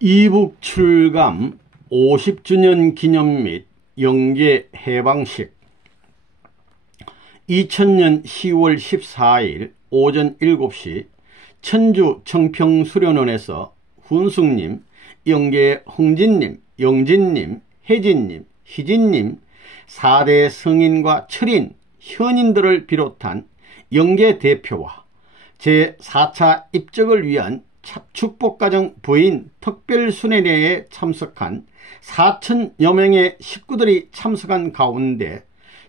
이북 출감 50주년 기념 및 영계 해방식. 2000년 10월 14일 오전 7시 천주 청평수련원에서 훈숙님, 영계 흥진님, 영진님, 혜진님, 희진님 4대 성인과 철인, 현인들을 비롯한 영계 대표와 제4차 입적을 위한 축복가정 부인 특별순회례에 참석한 4,000여 명의 식구들이 참석한 가운데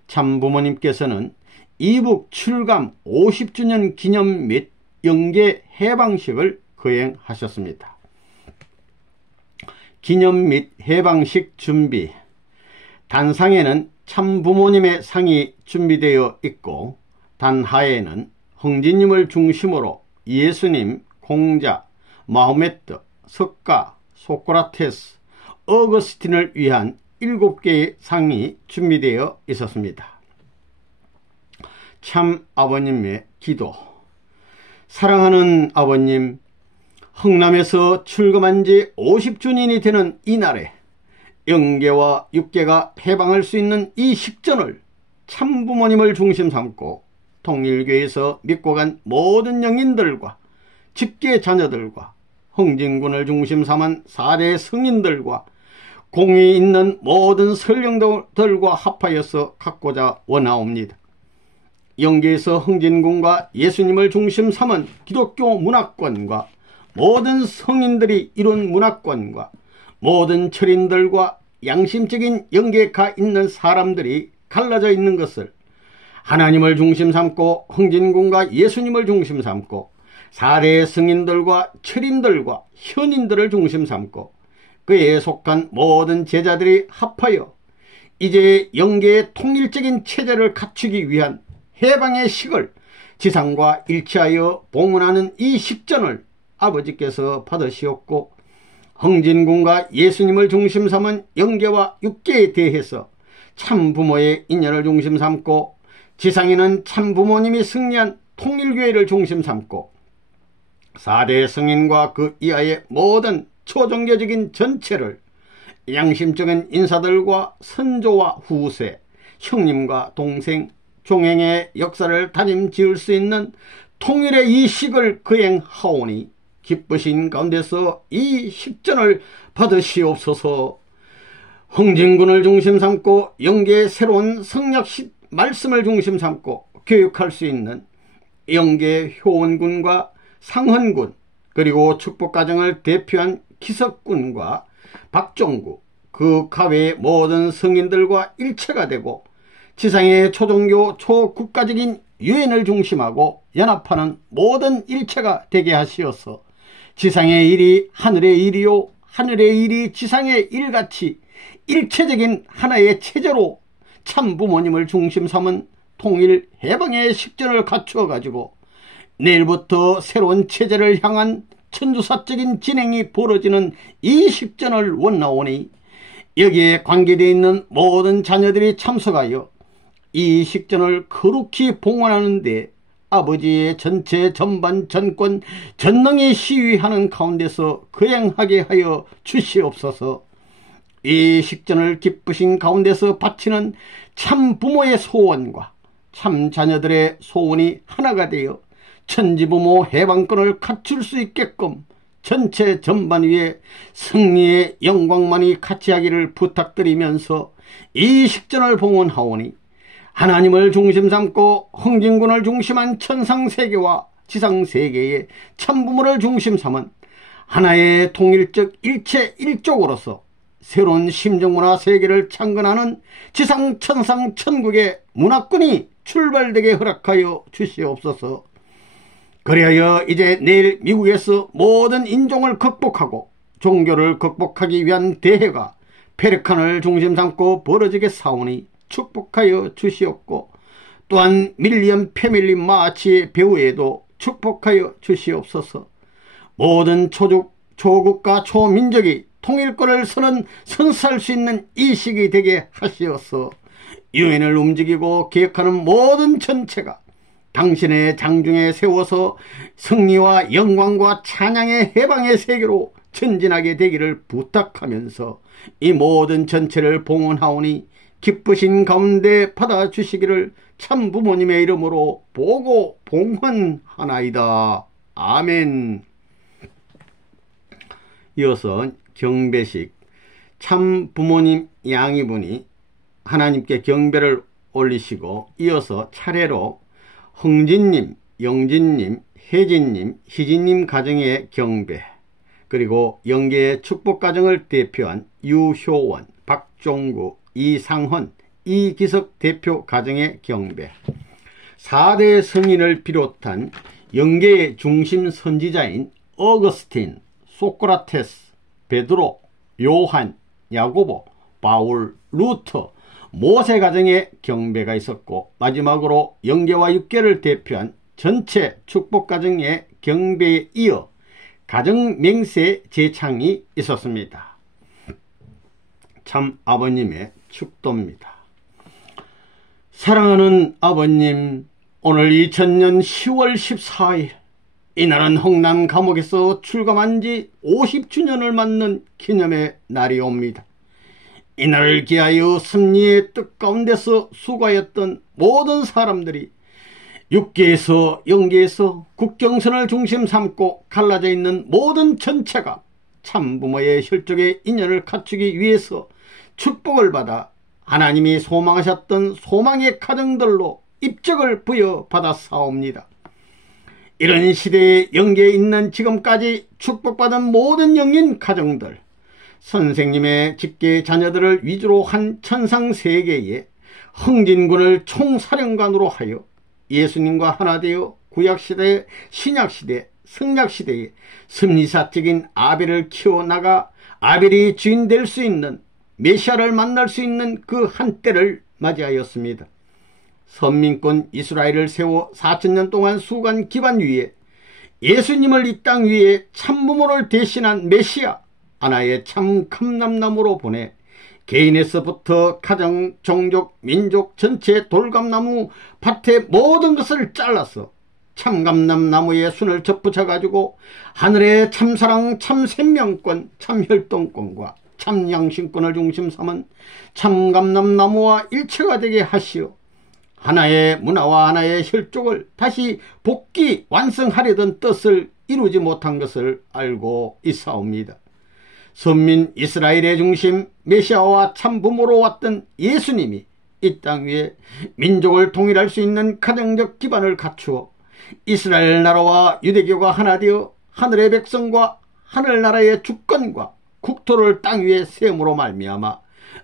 참부모님께서는 이북 출감 50주년 기념 및 영계 해방식을 거행하셨습니다. 기념 및 해방식 준비. 단상에는 참부모님의 상이 준비되어 있고 단하에는 흥진님을 중심으로 예수님, 공자, 마호메트, 석가, 소크라테스, 어거스틴을 위한 7개의 상이 준비되어 있었습니다. 참 아버님의 기도. 사랑하는 아버님, 흥남에서 출금한 지 50주년이 되는 이날에 영계와 육계가 해방할 수 있는 이 식전을 참부모님을 중심 삼고 통일교에서 믿고 간 모든 영인들과 직계 자녀들과 흥진군을 중심 삼은 4대 성인들과 공이 있는 모든 설령들과 합하여서 갖고자 원하옵니다. 영계에서 흥진군과 예수님을 중심 삼은 기독교 문화권과 모든 성인들이 이룬 문화권과 모든 철인들과 양심적인 영계가 있는 사람들이 갈라져 있는 것을 하나님을 중심 삼고 흥진군과 예수님을 중심 삼고 4대 성인들과 철인들과 현인들을 중심 삼고 그에 속한 모든 제자들이 합하여 이제 영계의 통일적인 체제를 갖추기 위한 해방의 식을 지상과 일치하여 봉헌하는 이 식전을 아버지께서 받으시었고 흥진군과 예수님을 중심 삼은 영계와 육계에 대해서 참부모의 인연을 중심 삼고 지상에는 참부모님이 승리한 통일교회를 중심 삼고 4대 성인과 그 이하의 모든 초종교적인 전체를 양심적인 인사들과 선조와 후세, 형님과 동생, 종행의 역사를 다짐지을 수 있는 통일의 이 식을 거행하오니 기쁘신 가운데서 이 식전을 받으시옵소서. 흥진군을 중심 삼고 영계의 새로운 성략식 말씀을 중심 삼고 교육할 수 있는 영계 효원군과 상헌군 그리고 축복가정을 대표한 기석군과 박종구 그 가외의 모든 성인들과 일체가 되고 지상의 초종교 초국가적인 유엔을 중심하고 연합하는 모든 일체가 되게 하시어서 지상의 일이 하늘의 일이요 하늘의 일이 지상의 일같이 일체적인 하나의 체제로 참부모님을 중심 삼은 통일 해방의 식전을 갖추어 가지고 내일부터 새로운 체제를 향한 천주사적인 진행이 벌어지는 이 식전을 원하오니 여기에 관계되어 있는 모든 자녀들이 참석하여 이 식전을 거룩히 봉헌하는 데 아버지의 전체 전반 전권 전능히 시위하는 가운데서 거행하게 하여 주시옵소서. 이 식전을 기쁘신 가운데서 바치는 참 부모의 소원과 참 자녀들의 소원이 하나가 되어 천지부모 해방권을 갖출 수 있게끔 전체 전반 위에 승리의 영광만이 같이하기를 부탁드리면서 이 식전을 봉헌하오니 하나님을 중심 삼고 흥진군을 중심한 천상세계와 지상세계의 참부모를 중심 삼은 하나의 통일적 일체 일족으로서 새로운 심정문화 세계를 창건하는 지상 천상 천국의 문화권이 출발되게 허락하여 주시옵소서. 그리하여 이제 내일 미국에서 모든 인종을 극복하고 종교를 극복하기 위한 대회가 페르칸을 중심 삼고 벌어지게 사오니 축복하여 주시옵고 또한 밀리언 패밀리 마치의 배후에도 축복하여 주시옵소서. 모든 초국가 초민족이 통일권을 선사할 수 있는 이 시기 되게 하시어서 유엔을 움직이고 기획하는 모든 전체가 당신의 장중에 세워서 승리와 영광과 찬양의 해방의 세계로 전진하게 되기를 부탁하면서 이 모든 전체를 봉헌하오니 기쁘신 가운데 받아주시기를 참 부모님의 이름으로 보고 봉헌하나이다. 아멘. 이어서 경배식, 참 부모님 양이분이 하나님께 경배를 올리시고 이어서 차례로 흥진님, 영진님, 혜진님, 희진님 가정의 경배, 그리고 영계의 축복가정을 대표한 유효원, 박종구, 이상헌, 이기석 대표 가정의 경배, 4대 성인을 비롯한 영계의 중심 선지자인 어거스틴, 소크라테스, 베드로, 요한, 야고보, 바울, 루터, 모세 가정의 경배가 있었고, 마지막으로 영계와 육계를 대표한 전체 축복가정의 경배에 이어 가정맹세 제창이 있었습니다. 참 아버님의 축도입니다. 사랑하는 아버님, 오늘 2000년 10월 14일 이날은 흥남 감옥에서 출감한 지 50주년을 맞는 기념의 날이 옵니다. 이날을 기하여 승리의 뜻 가운데서 수고하였던 모든 사람들이 육계에서 영계에서 국경선을 중심 삼고 갈라져 있는 모든 전체가 참부모의 혈족의 인연을 갖추기 위해서 축복을 받아 하나님이 소망하셨던 소망의 가정들로 입적을 부여받아 사옵니다. 이런 시대에 영계에 있는 지금까지 축복받은 모든 영인 가정들, 선생님의 직계 자녀들을 위주로 한 천상세계에 흥진군을 총사령관으로 하여 예수님과 하나 되어 구약시대, 신약시대, 성약시대에 섭리사적인 아벨을 키워나가 아벨이 주인 될 수 있는 메시아를 만날 수 있는 그 한때를 맞이하였습니다. 선민권 이스라엘을 세워 4000년 동안 수간 기반 위에 예수님을 이 땅 위에 참부모를 대신한 메시아 하나의 참 감람나무로 보내 개인에서부터 가정, 종족, 민족 전체 돌감나무 밭의 모든 것을 잘라서 참감람나무의 순을 접붙여 가지고 하늘의 참사랑, 참생명권, 참혈동권과 참양심권을 중심 삼은 참감람나무와 일체가 되게 하시어 하나의 문화와 하나의 혈족을 다시 복귀 완성하려던 뜻을 이루지 못한 것을 알고 있사옵니다. 선민 이스라엘의 중심 메시아와 참부모로 왔던 예수님이 이 땅 위에 민족을 통일할 수 있는 가정적 기반을 갖추어 이스라엘 나라와 유대교가 하나 되어 하늘의 백성과 하늘나라의 주권과 국토를 땅 위에 세움으로 말미암아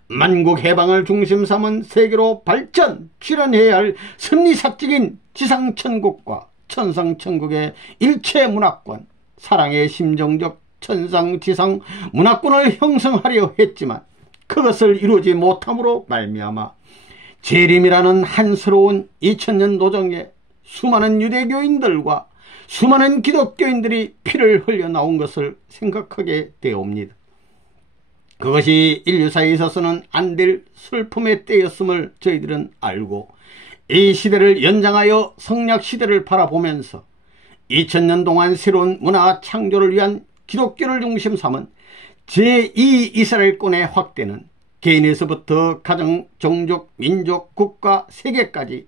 만국 해방을 중심 삼은 세계로 발전, 출현해야 할 선리사적인 지상천국과 천상천국의 일체 문화권, 사랑의 심정적 천상 지상 문화권을 형성하려 했지만 그것을 이루지 못함으로 말미암아 재림이라는 한스러운 2000년 도정에 수많은 유대교인들과 수많은 기독교인들이 피를 흘려 나온 것을 생각하게 되옵니다. 그것이 인류사에 있어서는 안 될 슬픔의 때였음을 저희들은 알고 이 시대를 연장하여 성약시대를 바라보면서 2000년 동안 새로운 문화 창조를 위한 기독교를 중심 삼은 제2 이스라엘권의 확대는 개인에서부터 가정, 종족, 민족, 국가, 세계까지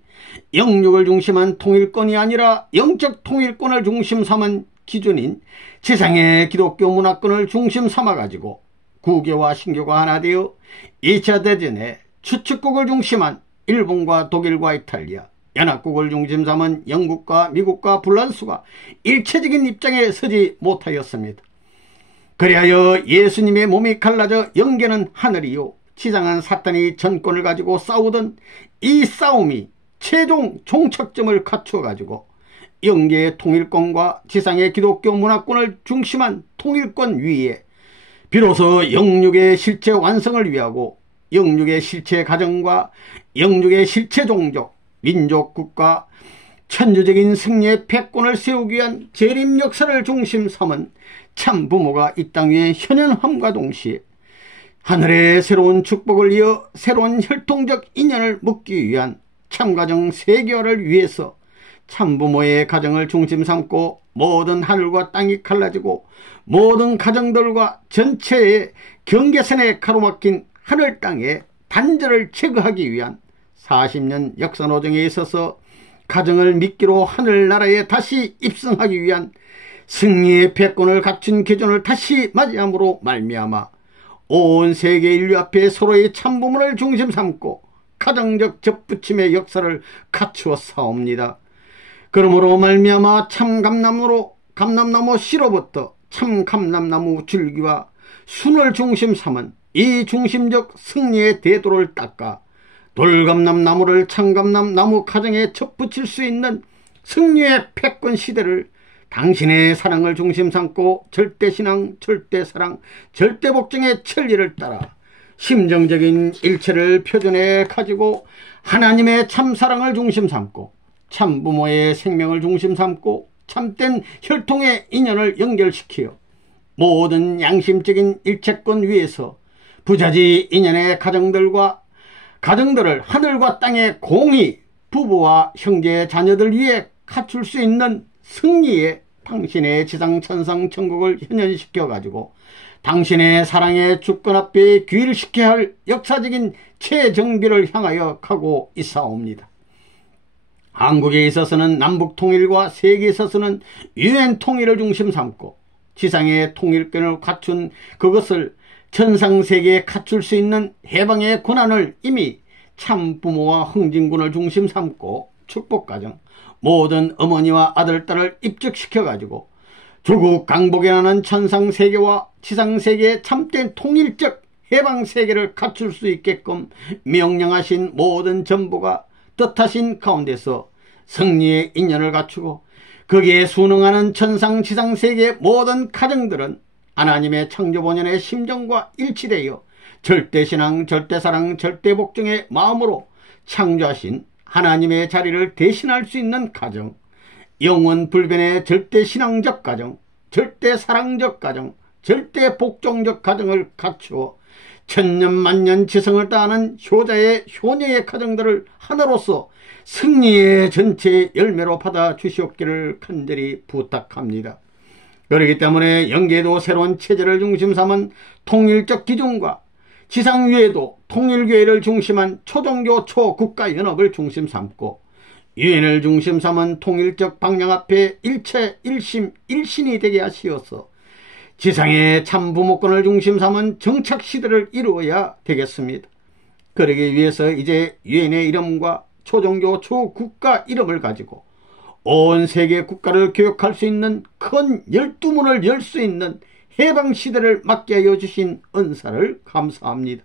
영육을 중심한 통일권이 아니라 영적 통일권을 중심 삼은 기준인 지상의 기독교 문화권을 중심 삼아가지고 구교와 신교가 하나 되어 2차 대전에 추축국을 중심한 일본과 독일과 이탈리아, 연합국을 중심 삼은 영국과 미국과 불란스가 일체적인 입장에 서지 못하였습니다. 그리하여 예수님의 몸이 갈라져 영계는 하늘이요 지상은 사탄이 전권을 가지고 싸우던 이 싸움이 최종 종착점을 갖추어 가지고 영계의 통일권과 지상의 기독교 문화권을 중심한 통일권 위에 비로소 영육의 실체 완성을 위하고 영육의 실체 가정과 영육의 실체 종족, 민족, 국가, 천주적인 승리의 패권을 세우기 위한 재림 역사를 중심 삼은 참 부모가 이 땅 위에 현현함과 동시에 하늘의 새로운 축복을 이어 새로운 혈통적 인연을 묻기 위한 참가정 세계화를 위해서 참부모의 가정을 중심 삼고 모든 하늘과 땅이 갈라지고 모든 가정들과 전체의 경계선에 가로막힌 하늘 땅의 단절을 제거하기 위한 40년 역사 노정에 있어서 가정을 미끼로 하늘나라에 다시 입성하기 위한 승리의 패권을 갖춘 기존을 다시 맞이함으로 말미암아 온 세계 인류 앞에 서로의 참부문을 중심 삼고 가정적 접붙임의 역사를 갖추어 사옵니다. 그러므로 말미암아 감람나무 씨로부터 감람나무 줄기와 순을 중심 삼은 이 중심적 승리의 대도를 닦아 돌감람나무를 참감람나무 가정에 접붙일 수 있는 승리의 패권 시대를 당신의 사랑을 중심 삼고 절대신앙, 절대사랑, 절대복종의 천리를 따라 심정적인 일체를 표준에 가지고 하나님의 참사랑을 중심 삼고 참부모의 생명을 중심 삼고 참된 혈통의 인연을 연결시키어 모든 양심적인 일체권 위에서 부자지 인연의 가정들을 하늘과 땅의 공의, 부부와 형제 자녀들 위에 갖출 수 있는 승리에 당신의 지상 천상 천국을 현현시켜 가지고 당신의 사랑의 주권 앞에 귀를 시켜야 할 역사적인 최정비를 향하여 가고 있사옵니다. 한국에 있어서는 남북 통일과 세계에 있어서는 유엔 통일을 중심 삼고 지상의 통일권을 갖춘 그것을 천상세계에 갖출 수 있는 해방의 권한을 이미 참부모와 흥진군을 중심 삼고 축복가정 모든 어머니와 아들, 딸을 입적시켜 가지고 조국 강복에 나는 천상세계와 지상세계의 참된 통일적 해방세계를 갖출 수 있게끔 명령하신 모든 전부가 뜻하신 가운데서 승리의 인연을 갖추고 거기에 순응하는 천상 지상세계의 모든 가정들은 하나님의 창조본연의 심정과 일치되어 절대신앙, 절대사랑, 절대복종의 마음으로 창조하신 하나님의 자리를 대신할 수 있는 가정, 영원 불변의 절대신앙적 가정, 절대사랑적 가정, 절대복종적 가정을 갖추어 천년만년 지성을 다하는 효자의 효녀의 가정들을 하나로서 승리의 전체 열매로 받아 주시옵기를 간절히 부탁합니다. 그렇기 때문에 영계도 새로운 체제를 중심 삼은 통일적 기준과 지상 위에도 통일교회를 중심한 초종교 초국가연합을 중심 삼고 유엔을 중심 삼은 통일적 방향 앞에 일체 일심 일신이 되게 하시어서 지상의 참부모권을 중심 삼은 정착시대를 이루어야 되겠습니다. 그러기 위해서 이제 유엔의 이름과 초종교 초국가 이름을 가지고 온 세계 국가를 교육할 수 있는 큰 12문을 열 수 있는 해방시대를 맞게 하여 주신 은사를 감사합니다.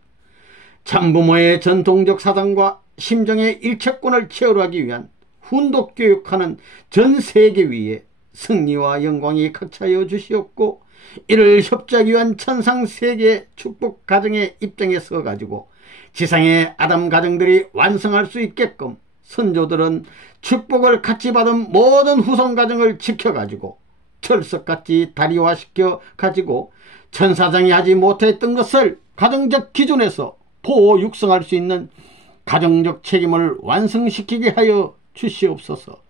참부모의 전통적 사상과 심정의 일체권을 체결하기 위한 훈독교육하는 전 세계 위에 승리와 영광이 가차하여 주시옵고 이를 협조하기 위한 천상세계 축복 가정의 입장에 서 가지고 지상의 아담 가정들이 완성할 수 있게끔 선조들은 축복을 같이 받은 모든 후손 가정을 지켜가지고 철석같이 다리화시켜 가지고 천사장이 하지 못했던 것을 가정적 기준에서 보호 육성할 수 있는 가정적 책임을 완성시키게 하여 주시옵소서.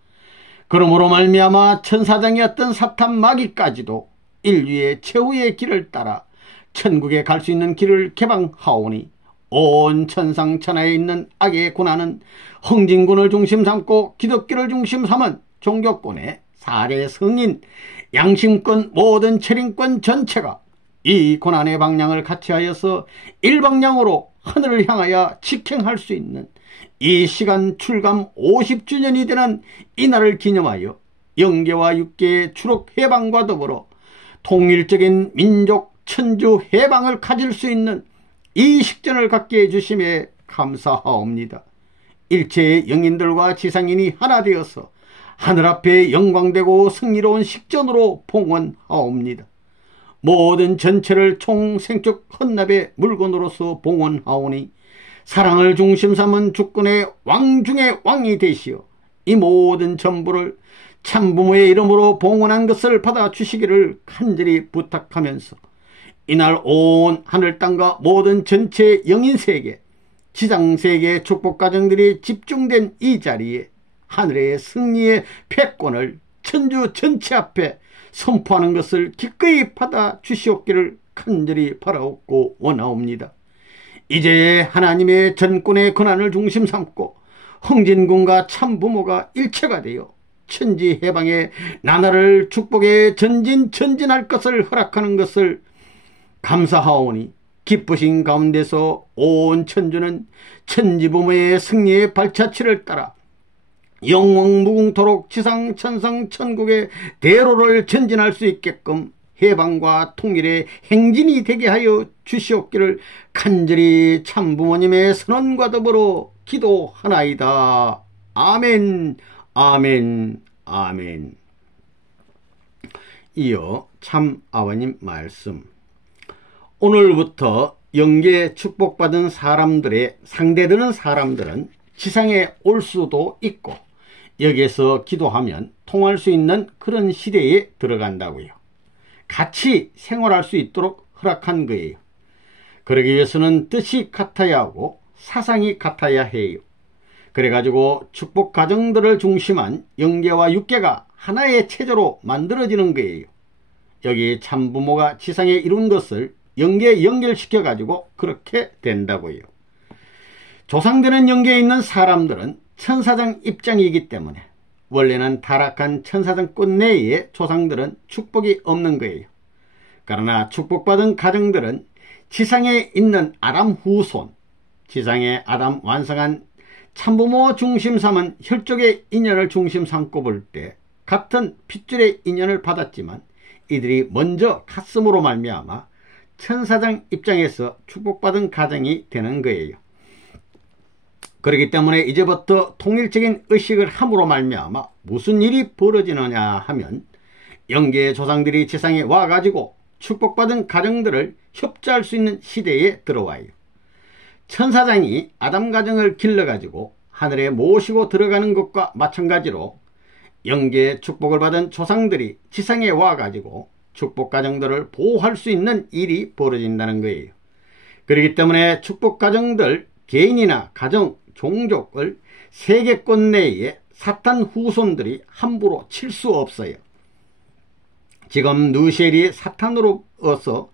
그러므로 말미암아 천사장이었던 사탄 마귀까지도 인류의 최후의 길을 따라 천국에 갈 수 있는 길을 개방하오니 온 천상천하에 있는 악의 군하는 흥진군을 중심 삼고 기독교를 중심 삼은 종교권의 사례 성인 양심권 모든 체린권 전체가 이 고난의 방향을 같이 하여서 일방향으로 하늘을 향하여 직행할 수 있는 이 시간 출감 50주년이 되는 이날을 기념하여 영계와 육계의 추록 해방과 더불어 통일적인 민족 천주 해방을 가질 수 있는 이 식전을 갖게 해주심에 감사하옵니다. 일체의 영인들과 지상인이 하나 되어서 하늘 앞에 영광되고 승리로운 식전으로 봉헌하옵니다. 모든 전체를 총생축 헌납의 물건으로서 봉헌하오니 사랑을 중심 삼은 주권의 왕 중의 왕이 되시어 이 모든 전부를 참부모의 이름으로 봉헌한 것을 받아주시기를 간절히 부탁하면서 이날 온 하늘 땅과 모든 전체 영인세계 지상세계 축복가정들이 집중된 이 자리에 하늘의 승리의 패권을 천주 전체 앞에 선포하는 것을 기꺼이 받아 주시옵기를 간절히 바라옵고 원하옵니다. 이제 하나님의 전권의 권한을 중심 삼고 흥진군과 참부모가 일체가 되어 천지 해방의 나라를 축복에 전진할 것을 허락하는 것을 감사하오니 기쁘신 가운데서 온 천주는 천지부모의 승리의 발자취를 따라 영원무궁토록 지상 천상 천국의 대로를 전진할 수 있게끔 해방과 통일의 행진이 되게 하여 주시옵기를 간절히 참부모님의 선언과 더불어 기도하나이다. 아멘, 아멘, 아멘. 이어 참아버님 말씀. 오늘부터 영계 축복받은 사람들의 상대되는 사람들은 지상에 올 수도 있고 여기에서 기도하면 통할 수 있는 그런 시대에 들어간다고요. 같이 생활할 수 있도록 허락한 거예요. 그러기 위해서는 뜻이 같아야 하고 사상이 같아야 해요. 그래가지고 축복 가정들을 중심한 영계와 육계가 하나의 체제로 만들어지는 거예요. 여기 참부모가 지상에 이룬 것을 영계에 연결시켜가지고 그렇게 된다고요. 조상되는 영계에 있는 사람들은 천사장 입장이기 때문에 원래는 타락한 천사장권 내에 조상들은 축복이 없는 거예요. 그러나 축복받은 가정들은 지상에 있는 아담 후손, 지상에 아담 완성한 참부모 중심 삼은 혈족의 인연을 중심 삼고 볼 때 같은 핏줄의 인연을 받았지만 이들이 먼저 갔음으로 말미암아 천사장 입장에서 축복받은 가정이 되는 거예요. 그렇기 때문에 이제부터 통일적인 의식을 함으로 말미암아 무슨 일이 벌어지느냐 하면 영계의 조상들이 지상에 와가지고 축복받은 가정들을 협조할 수 있는 시대에 들어와요. 천사장이 아담 가정을 길러가지고 하늘에 모시고 들어가는 것과 마찬가지로 영계의 축복을 받은 조상들이 지상에 와가지고 축복 가정들을 보호할 수 있는 일이 벌어진다는 거예요. 그렇기 때문에 축복 가정들 개인이나 가정, 종족을 세계권 내에 사탄 후손들이 함부로 칠 수 없어요. 지금 누시엘이 사탄으로서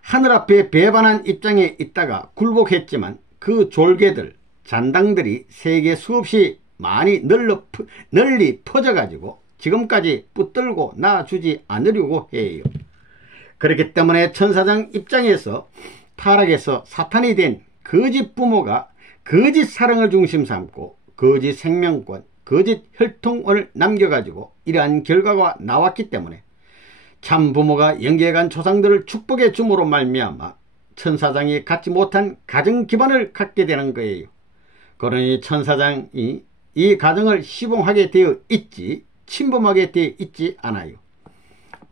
하늘 앞에 배반한 입장에 있다가 굴복했지만 그 졸개들, 잔당들이 세계 수없이 많이 널리 퍼져가지고 지금까지 붙들고 놔주지 않으려고 해요. 그렇기 때문에 천사장 입장에서 타락해서 사탄이 된 거짓 부모가 거짓 사랑을 중심 삼고 거짓 생명권, 거짓 혈통을 남겨가지고 이러한 결과가 나왔기 때문에 참 부모가 영계에 간 조상들을 축복해 줌으로 말미암아 천사장이 갖지 못한 가정 기반을 갖게 되는 거예요. 그러니 천사장이 이 가정을 시봉하게 되어 있지 침범하게 되어 있지 않아요.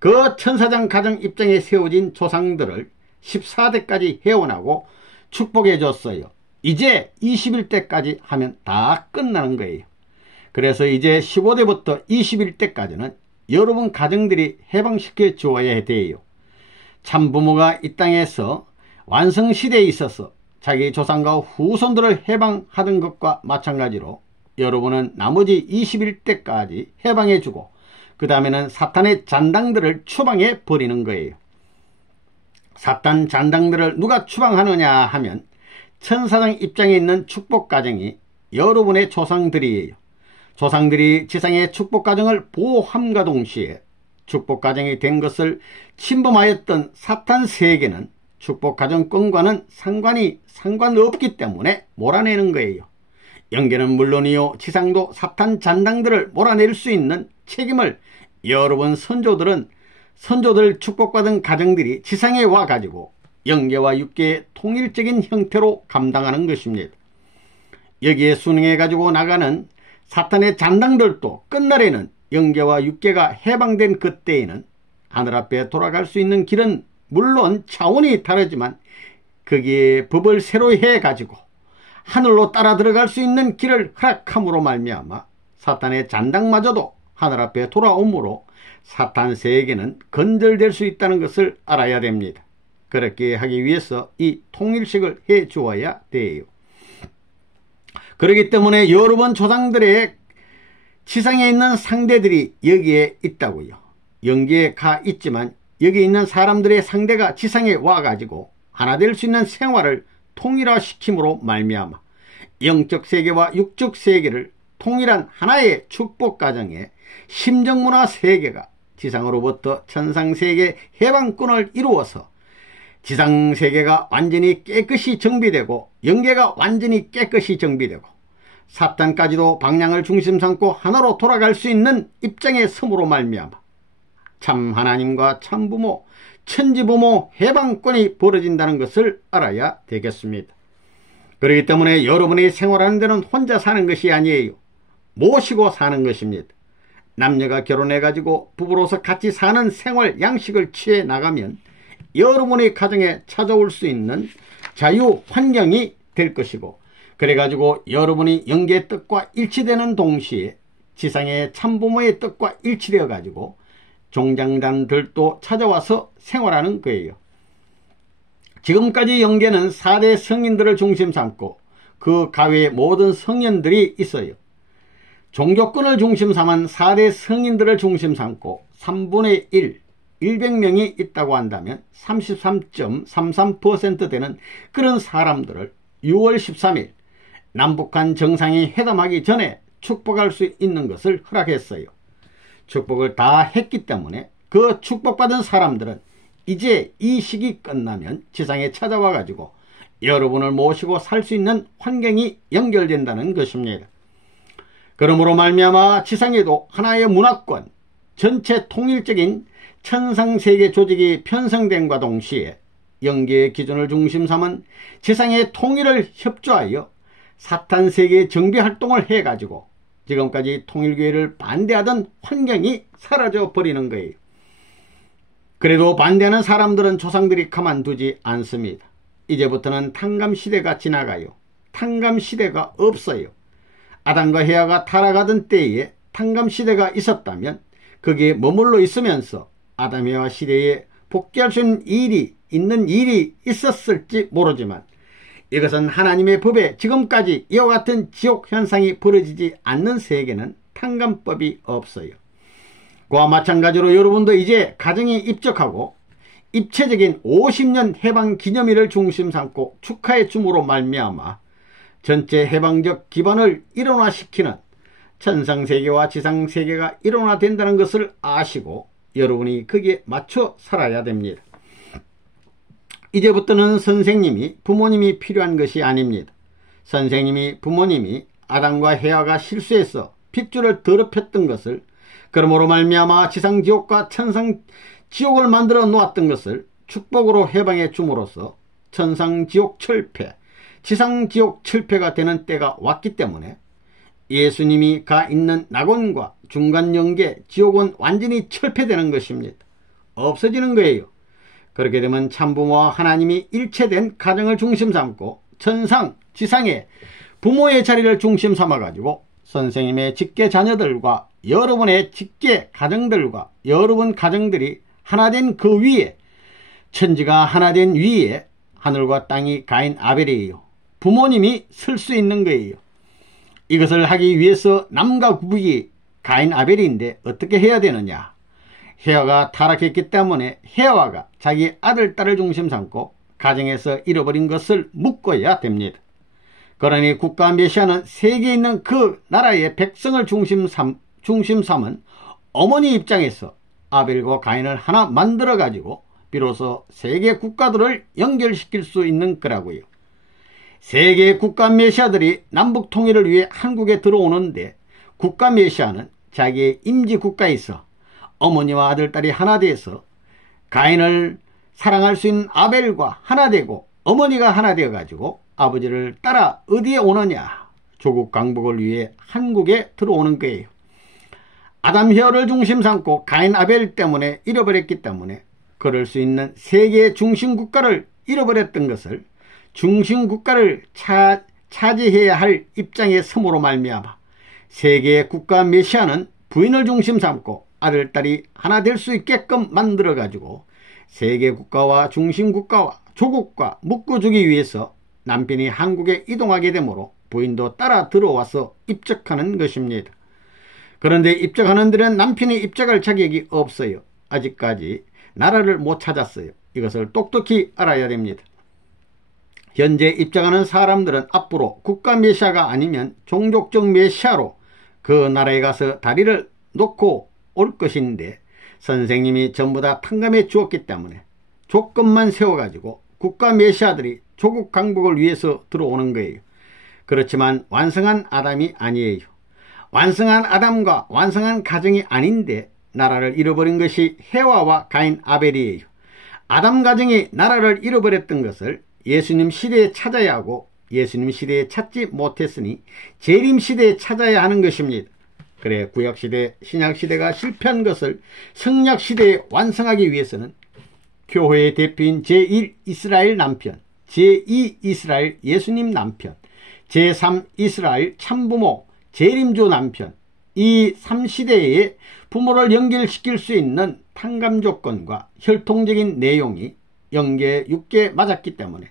그 천사장 가정 입장에 세워진 조상들을 14대까지 해원하고 축복해 줬어요. 이제 21대까지 하면 다 끝나는 거예요. 그래서 이제 15대부터 21대까지는 여러분 가정들이 해방시켜 주어야 돼요. 참부모가 이 땅에서 완성시대에 있어서 자기 조상과 후손들을 해방하는 것과 마찬가지로 여러분은 나머지 21대까지 해방해주고 그 다음에는 사탄의 잔당들을 추방해 버리는 거예요. 사탄 잔당들을 누가 추방하느냐 하면 천사장 입장에 있는 축복가정이 여러분의 조상들이에요. 조상들이 지상의 축복가정을 보호함과 동시에 축복가정이 된 것을 침범하였던 사탄 세계는 축복가정권과는 상관없기 때문에 몰아내는 거예요. 영계는 물론이요 지상도 사탄 잔당들을 몰아낼 수 있는 책임을 여러분 선조들 축복받은 가정들이 지상에 와가지고 영계와 육계의 통일적인 형태로 감당하는 것입니다. 여기에 순응해가지고 나가는 사탄의 잔당들도 끝날에는 영계와 육계가 해방된 그때에는 하늘 앞에 돌아갈 수 있는 길은 물론 차원이 다르지만 거기에 법을 새로 해가지고 하늘로 따라 들어갈 수 있는 길을 허락함으로 말미암아 사탄의 잔당마저도 하늘 앞에 돌아오므로 사탄 세계는 건절될 수 있다는 것을 알아야 됩니다. 그렇게 하기 위해서 이 통일식을 해 주어야 돼요. 그렇기 때문에 여러 번 조상들의 지상에 있는 상대들이 여기에 있다고요. 영계에 가 있지만 여기 있는 사람들의 상대가 지상에 와가지고 하나 될 수 있는 생활을 통일화시킴으로 말미암아 영적 세계와 육적 세계를 통일한 하나의 축복 가정에 심정문화 세계가 지상으로부터 천상세계 해방권을 이루어서 지상세계가 완전히 깨끗이 정비되고 영계가 완전히 깨끗이 정비되고 사탄까지도 방향을 중심 삼고 하나로 돌아갈 수 있는 입장에 섬으로 말미암아 참 하나님과 참 부모, 천지부모 해방권이 벌어진다는 것을 알아야 되겠습니다. 그렇기 때문에 여러분이 생활하는 데는 혼자 사는 것이 아니에요. 모시고 사는 것입니다. 남녀가 결혼해가지고 부부로서 같이 사는 생활 양식을 취해 나가면 여러분의 가정에 찾아올 수 있는 자유 환경이 될 것이고, 그래가지고 여러분이 영계의 뜻과 일치되는 동시에 지상의 참부모의 뜻과 일치되어 가지고 종장단들도 찾아와서 생활하는 거예요. 지금까지 영계는 4대 성인들을 중심 삼고 그 가외의 모든 성년들이 있어요. 종교권을 중심 삼은 4대 성인들을 중심 삼고 3분의 1, 100명이 있다고 한다면 33.33% 되는 그런 사람들을 6월 13일 남북한 정상이 회담하기 전에 축복할 수 있는 것을 허락했어요. 축복을 다 했기 때문에 그 축복받은 사람들은 이제 이 시기 끝나면 지상에 찾아와 가지고 여러분을 모시고 살 수 있는 환경이 연결된다는 것입니다. 그러므로 말미암아 지상에도 하나의 문화권, 전체 통일적인 천상세계 조직이 편성됨과 동시에 영계의 기준을 중심 삼은 지상의 통일을 협조하여 사탄세계의 정비활동을 해가지고 지금까지 통일교회를 반대하던 환경이 사라져 버리는 거예요. 그래도 반대하는 사람들은 조상들이 가만두지 않습니다. 이제부터는 탕감시대가 지나가요. 탕감시대가 없어요. 아담과 헤아가 타락하던 때에 탕감시대가 있었다면 거기에 머물러 있으면서 아담 헤아 시대에 복귀할 수 있는 일이 있었을지 모르지만 이것은 하나님의 법에 지금까지 이와 같은 지옥 현상이 벌어지지 않는 세계는 탕감법이 없어요. 그와 마찬가지로 여러분도 이제 가정에 입적하고 입체적인 50년 해방 기념일을 중심 삼고 축하해 줌으로 말미암아 전체 해방적 기반을 일원화시키는 천상세계와 지상세계가 일원화된다는 것을 아시고 여러분이 거기에 맞춰 살아야 됩니다. 이제부터는 선생님이 부모님이 필요한 것이 아닙니다. 선생님이 부모님이 아담과 헤아가 실수해서 핏줄을 더럽혔던 것을, 그러므로 말미암아 지상지옥과 천상지옥을 만들어 놓았던 것을 축복으로 해방해 줌으로써 천상지옥 철폐, 지상지옥 철폐가 되는 때가 왔기 때문에 예수님이 가 있는 낙원과 중간영계 지옥은 완전히 철폐되는 것입니다. 없어지는 거예요. 그렇게 되면 참부모와 하나님이 일체된 가정을 중심 삼고 천상, 지상의 부모의 자리를 중심 삼아가지고 선생님의 직계 자녀들과 여러분의 직계 가정들과 여러분 가정들이 하나된 그 위에, 천지가 하나된 위에 하늘과 땅이 가인 아벨이에요. 부모님이 설 수 있는 거예요. 이것을 하기 위해서 남과 북이 가인 아벨인데 어떻게 해야 되느냐? 헤아가 타락했기 때문에 헤아가 자기 아들, 딸을 중심 삼고 가정에서 잃어버린 것을 묶어야 됩니다. 그러니 국가 메시아는 세계에 있는 그 나라의 백성을 중심 삼은 어머니 입장에서 아벨과 가인을 하나 만들어 가지고 비로소 세계 국가들을 연결시킬 수 있는 거라고요. 세계 국가 메시아들이 남북 통일을 위해 한국에 들어오는데 국가 메시아는 자기의 임지 국가에서 어머니와 아들, 딸이 하나 돼서 가인을 사랑할 수 있는 아벨과 하나 되고 어머니가 하나 되어 가지고 아버지를 따라 어디에 오느냐? 조국 강복을 위해 한국에 들어오는 거예요. 아담 헤어를 중심 삼고 가인 아벨 때문에 잃어버렸기 때문에 그럴 수 있는 세계의 중심 국가를 잃어버렸던 것을 중심 국가를 차지해야 할 입장에 섬으로 말미암아 세계의 국가 메시아는 부인을 중심 삼고 아들, 딸이 하나 될 수 있게끔 만들어 가지고 세계 국가와 중심 국가와 조국과 묶어주기 위해서 남편이 한국에 이동하게 되므로 부인도 따라 들어와서 입적하는 것입니다. 그런데 입적하는 들은 남편이 입적할 자격이 없어요. 아직까지 나라를 못 찾았어요. 이것을 똑똑히 알아야 됩니다. 현재 입적하는 사람들은 앞으로 국가 메시아가 아니면 종족적 메시아로 그 나라에 가서 다리를 놓고 올 것인데, 선생님이 전부 다 탕감해 주었기 때문에 조건만 세워가지고 국가 메시아들이 조국 강복을 위해서 들어오는 거예요. 그렇지만 완성한 아담이 아니에요. 완성한 아담과 완성한 가정이 아닌데 나라를 잃어버린 것이 해와와 가인 아벨이에요. 아담 가정이 나라를 잃어버렸던 것을 예수님 시대에 찾아야 하고, 예수님 시대에 찾지 못했으니 재림 시대에 찾아야 하는 것입니다. 그래, 구약시대 신약시대가 실패한 것을 성약시대에 완성하기 위해서는 교회의 대표인 제1 이스라엘 남편, 제2 이스라엘 예수님 남편, 제3 이스라엘 참부모 재림주 남편, 이 3시대의 부모를 연결시킬 수 있는 탕감 조건과 혈통적인 내용이 영계 육계 맞았기 때문에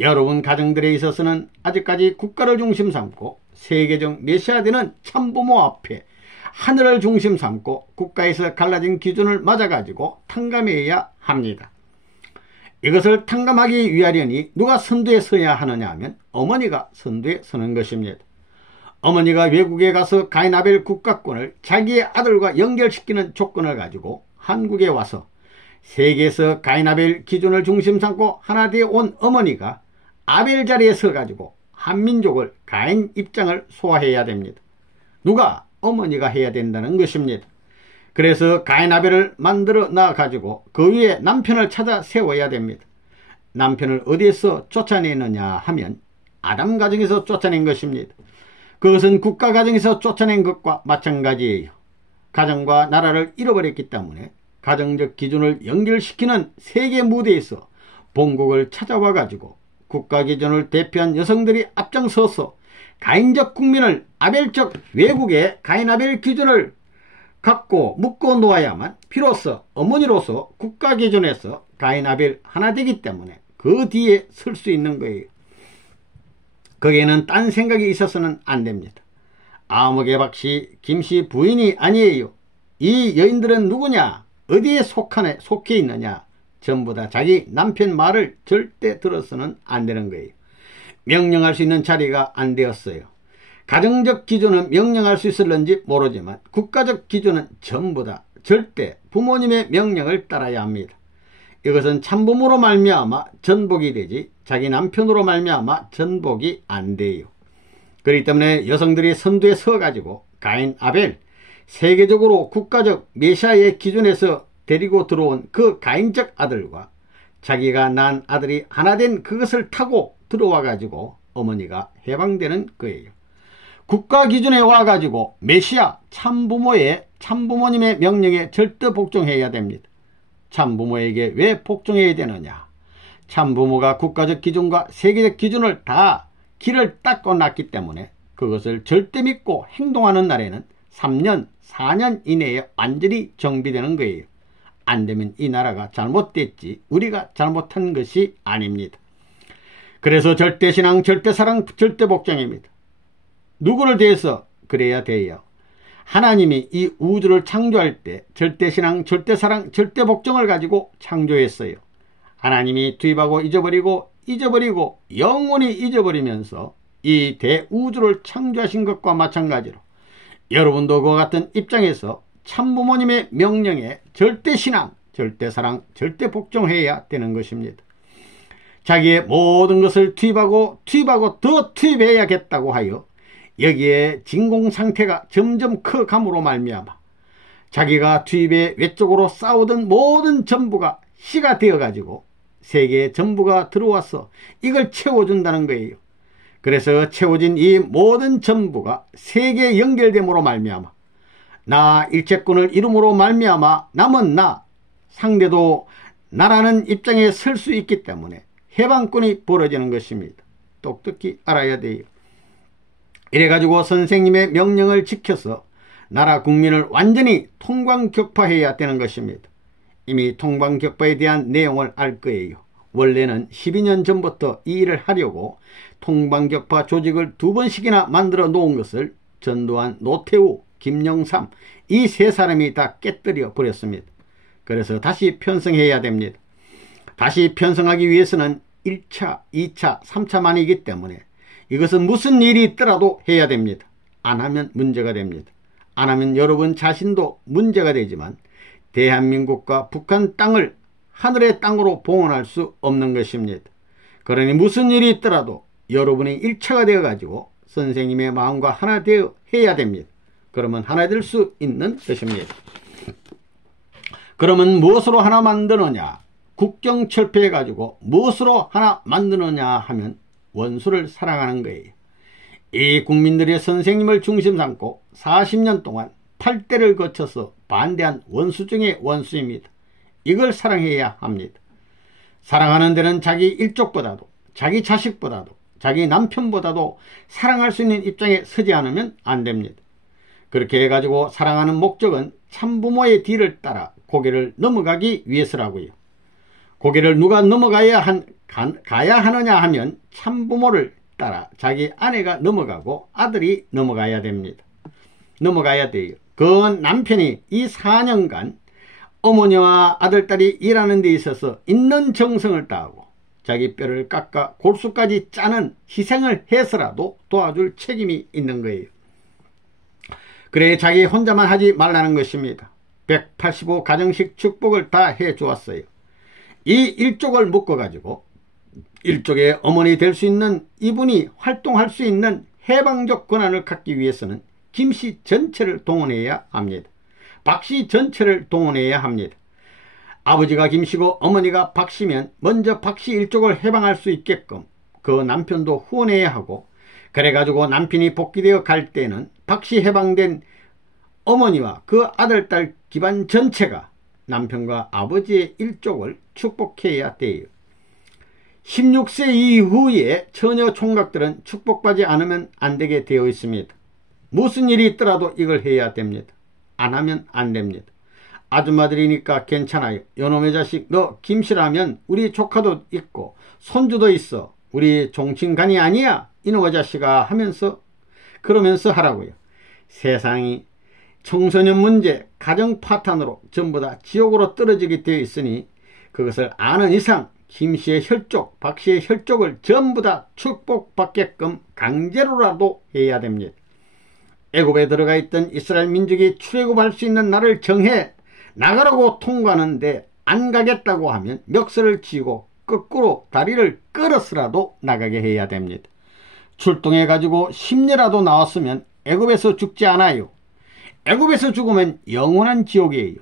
여러분 가정들에 있어서는 아직까지 국가를 중심 삼고 세계적 메시아되는 참부모 앞에 하늘을 중심 삼고 국가에서 갈라진 기준을 맞아가지고 탕감해야 합니다. 이것을 탕감하기 위하려니 누가 선두에 서야 하느냐 하면 어머니가 선두에 서는 것입니다. 어머니가 외국에 가서 가인 아벨 국가권을 자기의 아들과 연결시키는 조건을 가지고 한국에 와서 세계에서 가인 아벨 기준을 중심 삼고 하나 되어 온 어머니가 아벨 자리에 서가지고 한민족을 가인 입장을 소화해야 됩니다. 누가? 어머니가 해야 된다는 것입니다. 그래서 가인 아벨을 만들어 놔가지고 그 위에 남편을 찾아 세워야 됩니다. 남편을 어디에서 쫓아내느냐 하면 아담 가정에서 쫓아낸 것입니다. 그것은 국가 가정에서 쫓아낸 것과 마찬가지예요. 가정과 나라를 잃어버렸기 때문에 가정적 기준을 연결시키는 세계 무대에서 본국을 찾아와 가지고 국가 기준을 대표한 여성들이 앞장서서 가인적 국민을 아벨적 외국의 가인 아벨 기준을 갖고 묶어 놓아야만 비로소 어머니로서 국가 기준에서 가인 아벨 하나 되기 때문에 그 뒤에 설 수 있는 거예요. 거기에는 딴 생각이 있어서는 안 됩니다. 아무개 박씨 김씨 부인이 아니에요. 이 여인들은 누구냐? 어디에 속해 있느냐? 전부 다 자기 남편 말을 절대 들어서는 안 되는 거예요. 명령할 수 있는 자리가 안 되었어요. 가정적 기준은 명령할 수 있을런지 모르지만 국가적 기준은 전부 다 절대 부모님의 명령을 따라야 합니다. 이것은 참부모로 말미암아 전복이 되지 자기 남편으로 말미암아 전복이 안 돼요. 그렇기 때문에 여성들이 선두에 서가지고 가인 아벨, 세계적으로 국가적 메시아의 기준에서 데리고 들어온 그 가인적 아들과 자기가 낳은 아들이 하나 된 그것을 타고 들어와가지고 어머니가 해방되는 거예요. 국가 기준에 와가지고 메시아 참부모의 참부모님의 명령에 절대 복종해야 됩니다. 참부모에게 왜 복종해야 되느냐? 참부모가 국가적 기준과 세계적 기준을 다 길을 닦고 놨기 때문에 그것을 절대 믿고 행동하는 날에는 3년, 4년 이내에 완전히 정비되는 거예요. 안 되면 이 나라가 잘못됐지 우리가 잘못한 것이 아닙니다. 그래서 절대신앙, 절대사랑, 절대복종입니다. 누구를 대해서 그래야 돼요? 하나님이 이 우주를 창조할 때 절대신앙, 절대사랑, 절대복종을 가지고 창조했어요. 하나님이 투입하고 잊어버리고 영원히 잊어버리면서 이 대우주를 창조하신 것과 마찬가지로 여러분도 그와 같은 입장에서 참부모님의 명령에 절대신앙, 절대사랑, 절대복종해야 되는 것입니다. 자기의 모든 것을 투입하고 더 투입해야겠다고 하여 여기에 진공상태가 점점 커감으로 말미암아 자기가 투입의 외적으로 싸우던 모든 전부가 씨가 되어가지고 세계의 전부가 들어와서 이걸 채워준다는 거예요. 그래서 채워진 이 모든 전부가 세계에 연결됨으로 말미암아 나 일체권을 이름으로 말미암아 남은 나, 상대도 나라는 입장에 설 수 있기 때문에 해방권이 벌어지는 것입니다. 똑똑히 알아야 돼요. 이래가지고 선생님의 명령을 지켜서 나라 국민을 완전히 통광격파해야 되는 것입니다. 이미 통광격파에 대한 내용을 알 거예요. 원래는 12년 전부터 이 일을 하려고 통광격파 조직을 2번씩이나 만들어 놓은 것을 전두환, 노태우, 김영삼, 이 세 사람이 다 깨뜨려 버렸습니다. 그래서 다시 편성해야 됩니다. 다시 편성하기 위해서는 1차, 2차, 3차만이기 때문에 이것은 무슨 일이 있더라도 해야 됩니다. 안 하면 문제가 됩니다. 안 하면 여러분 자신도 문제가 되지만 대한민국과 북한 땅을 하늘의 땅으로 봉헌할 수 없는 것입니다. 그러니 무슨 일이 있더라도 여러분이 1차가 되어 가지고 선생님의 마음과 하나 되어 해야 됩니다. 그러면 하나 될 수 있는 것입니다. 그러면 무엇으로 하나 만드느냐? 국경 철폐해 가지고 무엇으로 하나 만드느냐 하면 원수를 사랑하는 거예요. 이 국민들의 선생님을 중심 삼고 40년 동안 8대를 거쳐서 반대한 원수 중의 원수입니다. 이걸 사랑해야 합니다. 사랑하는 데는 자기 일족보다도, 자기 자식보다도, 자기 남편보다도 사랑할 수 있는 입장에 서지 않으면 안 됩니다. 그렇게 해가지고 사랑하는 목적은 참부모의 뒤를 따라 고개를 넘어가기 위해서라고요. 고개를 누가 가야 하느냐 하면 참부모를 따라 자기 아내가 넘어가고 아들이 넘어가야 됩니다. 넘어가야 돼요. 그 남편이 이 4년간 어머니와 아들딸이 일하는 데 있어서 있는 정성을 다하고 자기 뼈를 깎아 골수까지 짜는 희생을 해서라도 도와줄 책임이 있는 거예요. 그래 자기 혼자만 하지 말라는 것입니다. 185 가정식 축복을 다 해주었어요. 이 일족을 묶어가지고 일족의 어머니 될 수 있는 이분이 활동할 수 있는 해방적 권한을 갖기 위해서는 김씨 전체를 동원해야 합니다. 박씨 전체를 동원해야 합니다. 아버지가 김씨고 어머니가 박씨면 먼저 박씨 일족을 해방할 수 있게끔 그 남편도 후원해야 하고, 그래가지고 남편이 복귀되어 갈 때는 박씨 해방된 어머니와 그 아들, 딸 기반 전체가 남편과 아버지의 일족을 축복해야 돼요. 16세 이후에 처녀 총각들은 축복받지 않으면 안 되게 되어 있습니다. 무슨 일이 있더라도 이걸 해야 됩니다. 안 하면 안 됩니다. 아줌마들이니까 괜찮아요. 요놈의 자식, 너 김씨라면 우리 조카도 있고 손주도 있어. 우리 종친간이 아니야 이놈의 자식아 하면서 그러면서 하라고요. 세상이 청소년 문제, 가정 파탄으로 전부 다 지옥으로 떨어지게 되어 있으니 그것을 아는 이상 김씨의 혈족, 박씨의 혈족을 전부 다 축복받게끔 강제로라도 해야 됩니다. 애굽에 들어가 있던 이스라엘 민족이 출애굽할 수 있는 날을 정해 나가라고 통과하는데 안 가겠다고 하면 멱살을 쥐고 거꾸로 다리를 끌어서라도 나가게 해야 됩니다. 출동해 가지고 10년이라도 나왔으면 애굽에서 죽지 않아요. 애굽에서 죽으면 영원한 지옥이에요.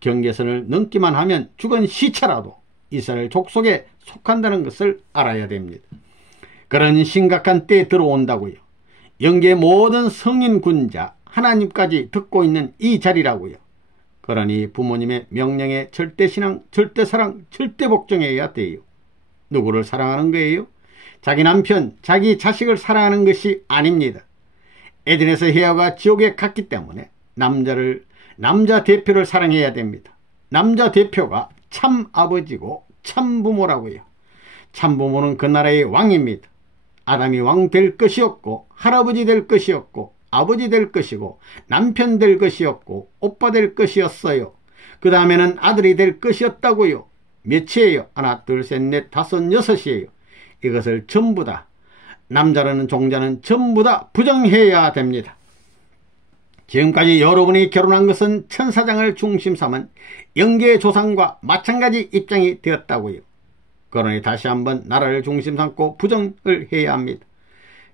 경계선을 넘기만 하면 죽은 시체라도 이스라엘 족속에 속한다는 것을 알아야 됩니다. 그런 심각한 때에 들어온다고요. 영계 모든 성인 군자 하나님까지 듣고 있는 이 자리라고요. 그러니 부모님의 명령에 절대신앙, 절대사랑, 절대복종해야 돼요. 누구를 사랑하는 거예요? 자기 남편, 자기 자식을 사랑하는 것이 아닙니다. 에덴에서 헤아가 지옥에 갔기 때문에 남자 대표를 사랑해야 됩니다. 남자 대표가 참 아버지고 참 부모라고요. 참 부모는 그 나라의 왕입니다. 아담이 왕 될 것이었고 할아버지 될 것이었고 아버지 될 것이고 남편 될 것이었고 오빠 될 것이었어요. 그 다음에는 아들이 될 것이었다고요. 몇이에요? 하나, 둘, 셋, 넷, 다섯, 여섯이에요. 이것을 전부 다 남자라는 종자는 전부 다 부정해야 됩니다. 지금까지 여러분이 결혼한 것은 천사장을 중심 삼은 영계의 조상과 마찬가지 입장이 되었다고요. 그러니 다시 한번 나라를 중심 삼고 부정을 해야 합니다.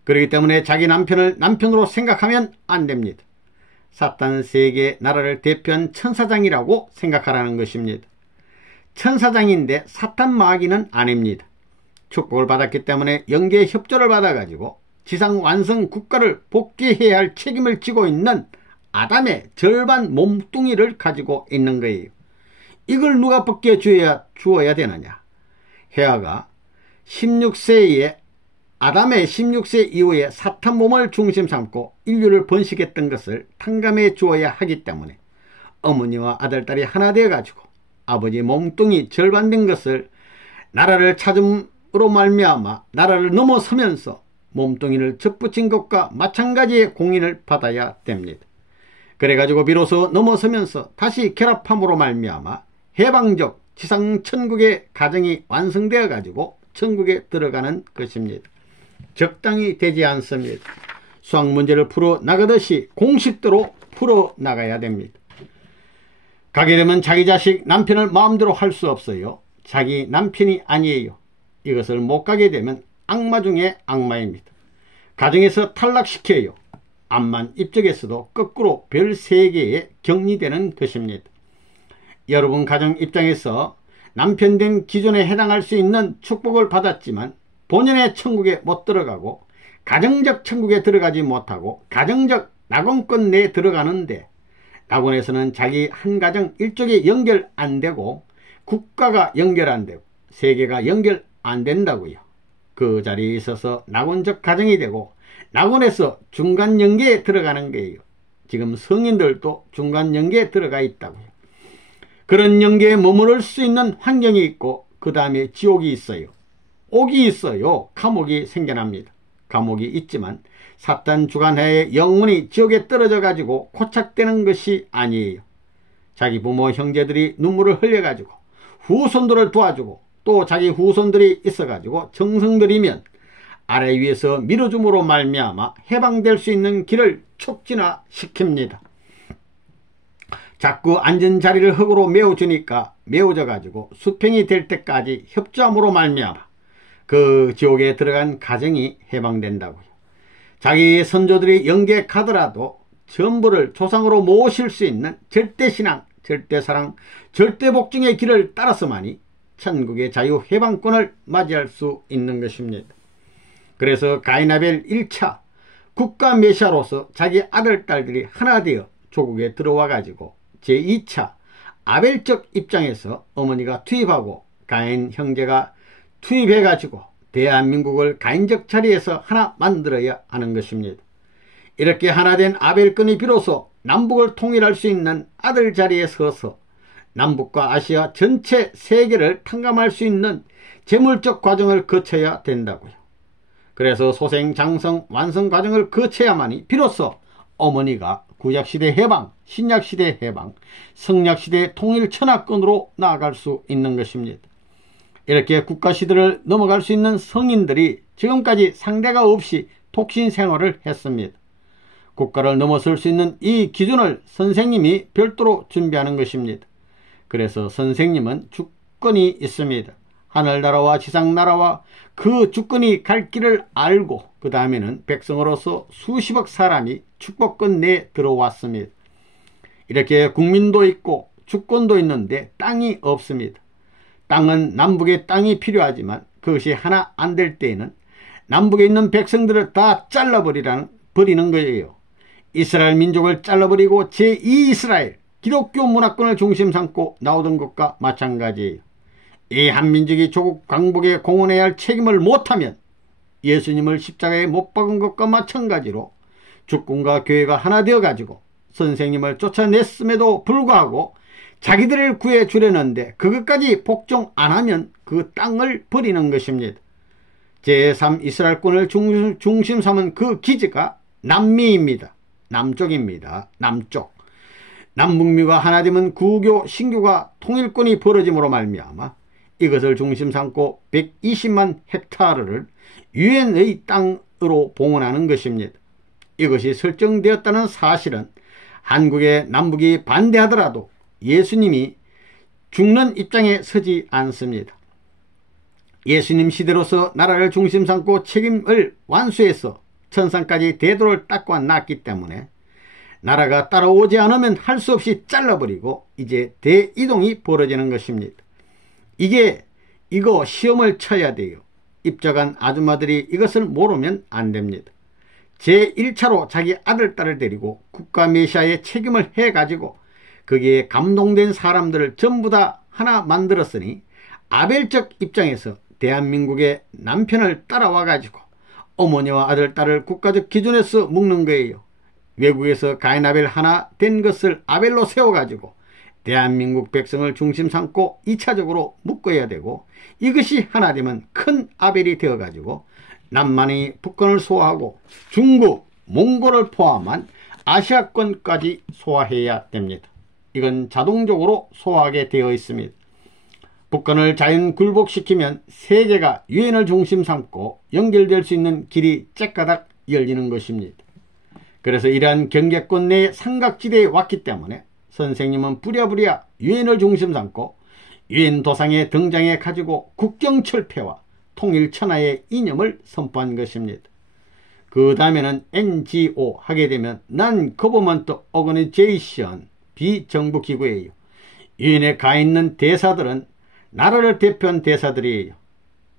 그렇기 때문에 자기 남편을 남편으로 생각하면 안 됩니다. 사탄 세계 나라를 대표한 천사장이라고 생각하라는 것입니다. 천사장인데 사탄 마귀는 아닙니다. 축복을 받았기 때문에 영계의 협조를 받아가지고 지상 완성 국가를 복귀해야 할 책임을 지고 있는 아담의 절반 몸뚱이를 가지고 있는 거예요. 이걸 누가 벗겨주어야 되느냐? 헤아가 16세에 아담의 16세 이후에 사탄 몸을 중심 삼고 인류를 번식했던 것을 탕감해 주어야 하기 때문에 어머니와 아들딸이 하나 되어가지고 아버지 몸뚱이 절반 된 것을 나라를 찾음으로 말미암아 나라를 넘어서면서 몸뚱이를 접붙인 것과 마찬가지의 공인을 받아야 됩니다. 그래가지고 비로소 넘어서면서 다시 결합함으로 말미암아 해방적 지상천국의 가정이 완성되어 가지고 천국에 들어가는 것입니다. 적당히 되지 않습니다. 수학 문제를 풀어 나가듯이 공식대로 풀어 나가야 됩니다. 가게 되면 자기 자식 남편을 마음대로 할 수 없어요. 자기 남편이 아니에요. 이것을 못 가게 되면 악마 중에 악마입니다. 가정에서 탈락시켜요. 암만 입적에서도 거꾸로 별 3개에 격리되는 것입니다. 여러분 가정 입장에서 남편 된 기존에 해당할 수 있는 축복을 받았지만 본연의 천국에 못 들어가고 가정적 천국에 들어가지 못하고 가정적 낙원권 내에 들어가는데, 낙원에서는 자기 한 가정 일족이 연결 안 되고 국가가 연결 안 되고 세계가 연결 안 된다고요. 그 자리에 있어서 낙원적 가정이 되고 낙원에서 중간 연계에 들어가는 거예요. 지금 성인들도 중간 연계에 들어가 있다고요. 그런 연계에 머무를 수 있는 환경이 있고 그 다음에 지옥이 있어요. 옥이 있어요. 감옥이 생겨납니다. 감옥이 있지만 사탄 주관하에 영원히 지옥에 떨어져 가지고 고착되는 것이 아니에요. 자기 부모 형제들이 눈물을 흘려 가지고 후손들을 도와주고 또 자기 후손들이 있어 가지고 정성 들이면 아래 위에서 밀어줌으로 말미암아 해방될 수 있는 길을 촉진화시킵니다. 자꾸 앉은 자리를 흙으로 메워주니까 메워져 가지고 수평이 될 때까지 협조함으로 말미암아 그 지옥에 들어간 가정이 해방된다고요. 자기 선조들이 영계 가더라도 전부를 조상으로 모실 수 있는 절대신앙, 절대사랑, 절대복종의 길을 따라서만이 천국의 자유 해방권을 맞이할 수 있는 것입니다. 그래서 가인 아벨 1차 국가 메시아로서 자기 아들, 딸들이 하나 되어 조국에 들어와 가지고 제2차 아벨적 입장에서 어머니가 투입하고 가인 형제가 투입해 가지고 대한민국을 가인적 자리에서 하나 만들어야 하는 것입니다. 이렇게 하나 된 아벨권이 비로소 남북을 통일할 수 있는 아들 자리에 서서 남북과 아시아 전체 세계를 탕감할 수 있는 재물적 과정을 거쳐야 된다고요. 그래서 소생, 장성, 완성 과정을 거쳐야만이 비로소 어머니가 구약시대 해방, 신약시대 해방, 성약시대 통일 천하권으로 나아갈 수 있는 것입니다. 이렇게 국가시대를 넘어갈 수 있는 성인들이 지금까지 상대가 없이 독신 생활을 했습니다. 국가를 넘어설 수 있는 이 기준을 선생님이 별도로 준비하는 것입니다. 그래서 선생님은 주권이 있습니다. 하늘나라와 지상나라와 그 주권이 갈 길을 알고 그 다음에는 백성으로서 수십억 사람이 축복권 내에 들어왔습니다. 이렇게 국민도 있고 주권도 있는데 땅이 없습니다. 땅은 남북의 땅이 필요하지만 그것이 하나 안 될 때에는 남북에 있는 백성들을 다 잘라버리는 거예요. 이스라엘 민족을 잘라버리고 제2이스라엘 기독교 문화권을 중심 삼고 나오던 것과 마찬가지예요. 이 한민족이 조국 광복에 공헌해야 할 책임을 못하면 예수님을 십자가에 못 박은 것과 마찬가지로 주권과 교회가 하나 되어 가지고 선생님을 쫓아냈음에도 불구하고 자기들을 구해 주려는데 그것까지 복종 안 하면 그 땅을 버리는 것입니다. 제3 이스라엘권을 중심 삼은 그 기지가 남미입니다. 남쪽입니다. 남쪽. 남북미가 하나 되면 구교, 신교가 통일권이 벌어짐으로 말미암아 이것을 중심 삼고 120만 헥타르를 유엔의 땅으로 봉헌하는 것입니다. 이것이 설정되었다는 사실은 한국의 남북이 반대하더라도 예수님이 죽는 입장에 서지 않습니다. 예수님 시대로서 나라를 중심 삼고 책임을 완수해서 천상까지 대도를 닦고 놨기 때문에 나라가 따라오지 않으면 할 수 없이 잘라버리고 이제 대이동이 벌어지는 것입니다. 이거 시험을 쳐야 돼요. 입적한 아줌마들이 이것을 모르면 안 됩니다. 제1차로 자기 아들, 딸을 데리고 국가 메시아의 책임을 해가지고 거기에 감동된 사람들을 전부 다 하나 만들었으니 아벨적 입장에서 대한민국의 남편을 따라와 가지고 어머니와 아들, 딸을 국가적 기준에서 묶는 거예요. 외국에서 가인 아벨 하나 된 것을 아벨로 세워가지고 대한민국 백성을 중심 삼고 2차적으로 묶어야 되고 이것이 하나 되면 큰 아벨이 되어가지고 남만이 북권을 소화하고 중국, 몽골을 포함한 아시아권까지 소화해야 됩니다. 이건 자동적으로 소화하게 되어 있습니다. 북한을 자연 굴복시키면 세계가 유엔을 중심 삼고 연결될 수 있는 길이 째까닥 열리는 것입니다. 그래서 이러한 경계권 내의 삼각지대에 왔기 때문에 선생님은 부랴부랴 유엔을 중심 삼고 유엔 도상에 등장해 가지고 국경철폐와 통일천하의 이념을 선포한 것입니다. 그 다음에는 NGO 하게 되면 Non-Government Organization, 비정부기구예요. 유엔에 가 있는 대사들은 나라를 대표한 대사들이에요.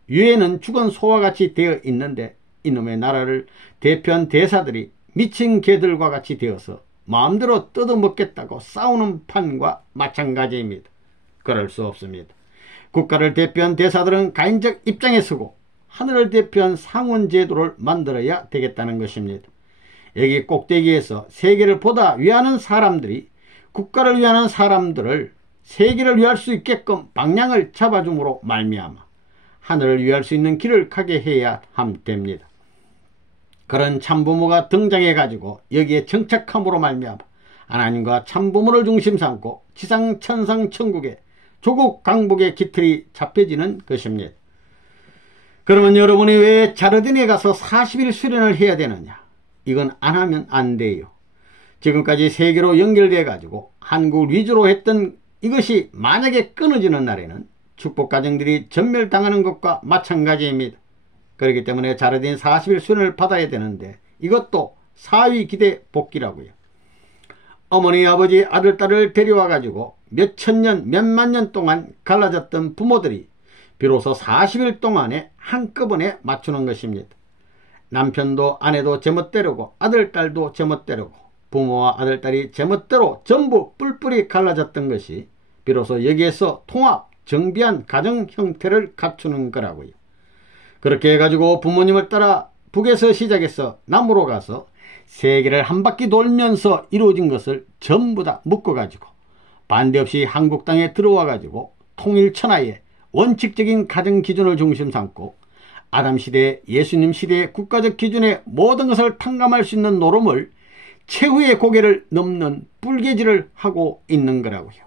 유엔은 죽은 소와 같이 되어 있는데 이놈의 나라를 대표한 대사들이 미친 개들과 같이 되어서 마음대로 뜯어먹겠다고 싸우는 판과 마찬가지입니다. 그럴 수 없습니다. 국가를 대표한 대사들은 가인적 입장에 서고 하늘을 대표한 상원제도를 만들어야 되겠다는 것입니다. 여기 꼭대기에서 세계를 보다 위하는 사람들이 국가를 위하는 사람들을 세계를 위할 수 있게끔 방향을 잡아줌으로 말미암아 하늘을 위할 수 있는 길을 가게 해야 됩니다. 그런 참부모가 등장해 가지고 여기에 정착함으로 말미암아 하나님과 참부모를 중심 삼고 지상 천상 천국에 조국 강복의 깃털이 잡혀지는 것입니다. 그러면 여러분이 왜 자르딘에 가서 40일 수련을 해야 되느냐? 이건 안 하면 안 돼요. 지금까지 세계로 연결돼 가지고 한국 위주로 했던 이것이 만약에 끊어지는 날에는 축복가정들이 전멸당하는 것과 마찬가지입니다. 그렇기 때문에 자르딘 40일 수련을 받아야 되는데 이것도 사위기대 복귀라고요. 어머니, 아버지, 아들, 딸을 데려와 가지고 몇천 년, 몇만 년 동안 갈라졌던 부모들이 비로소 40일 동안에 한꺼번에 맞추는 것입니다. 남편도 아내도 제멋대로고 아들, 딸도 제멋대로고 부모와 아들, 딸이 제멋대로 전부 뿔뿔이 갈라졌던 것이 비로소 여기에서 통합, 정비한 가정 형태를 갖추는 거라고요. 그렇게 해가지고 부모님을 따라 북에서 시작해서 남으로 가서 세계를 한 바퀴 돌면서 이루어진 것을 전부 다 묶어가지고 반대 없이 한국 땅에 들어와가지고 통일천하의 원칙적인 가정 기준을 중심 삼고 아담 시대, 예수님 시대의 국가적 기준의 모든 것을 탕감할 수 있는 노름을 최후의 고개를 넘는 뿔개질을 하고 있는 거라고요.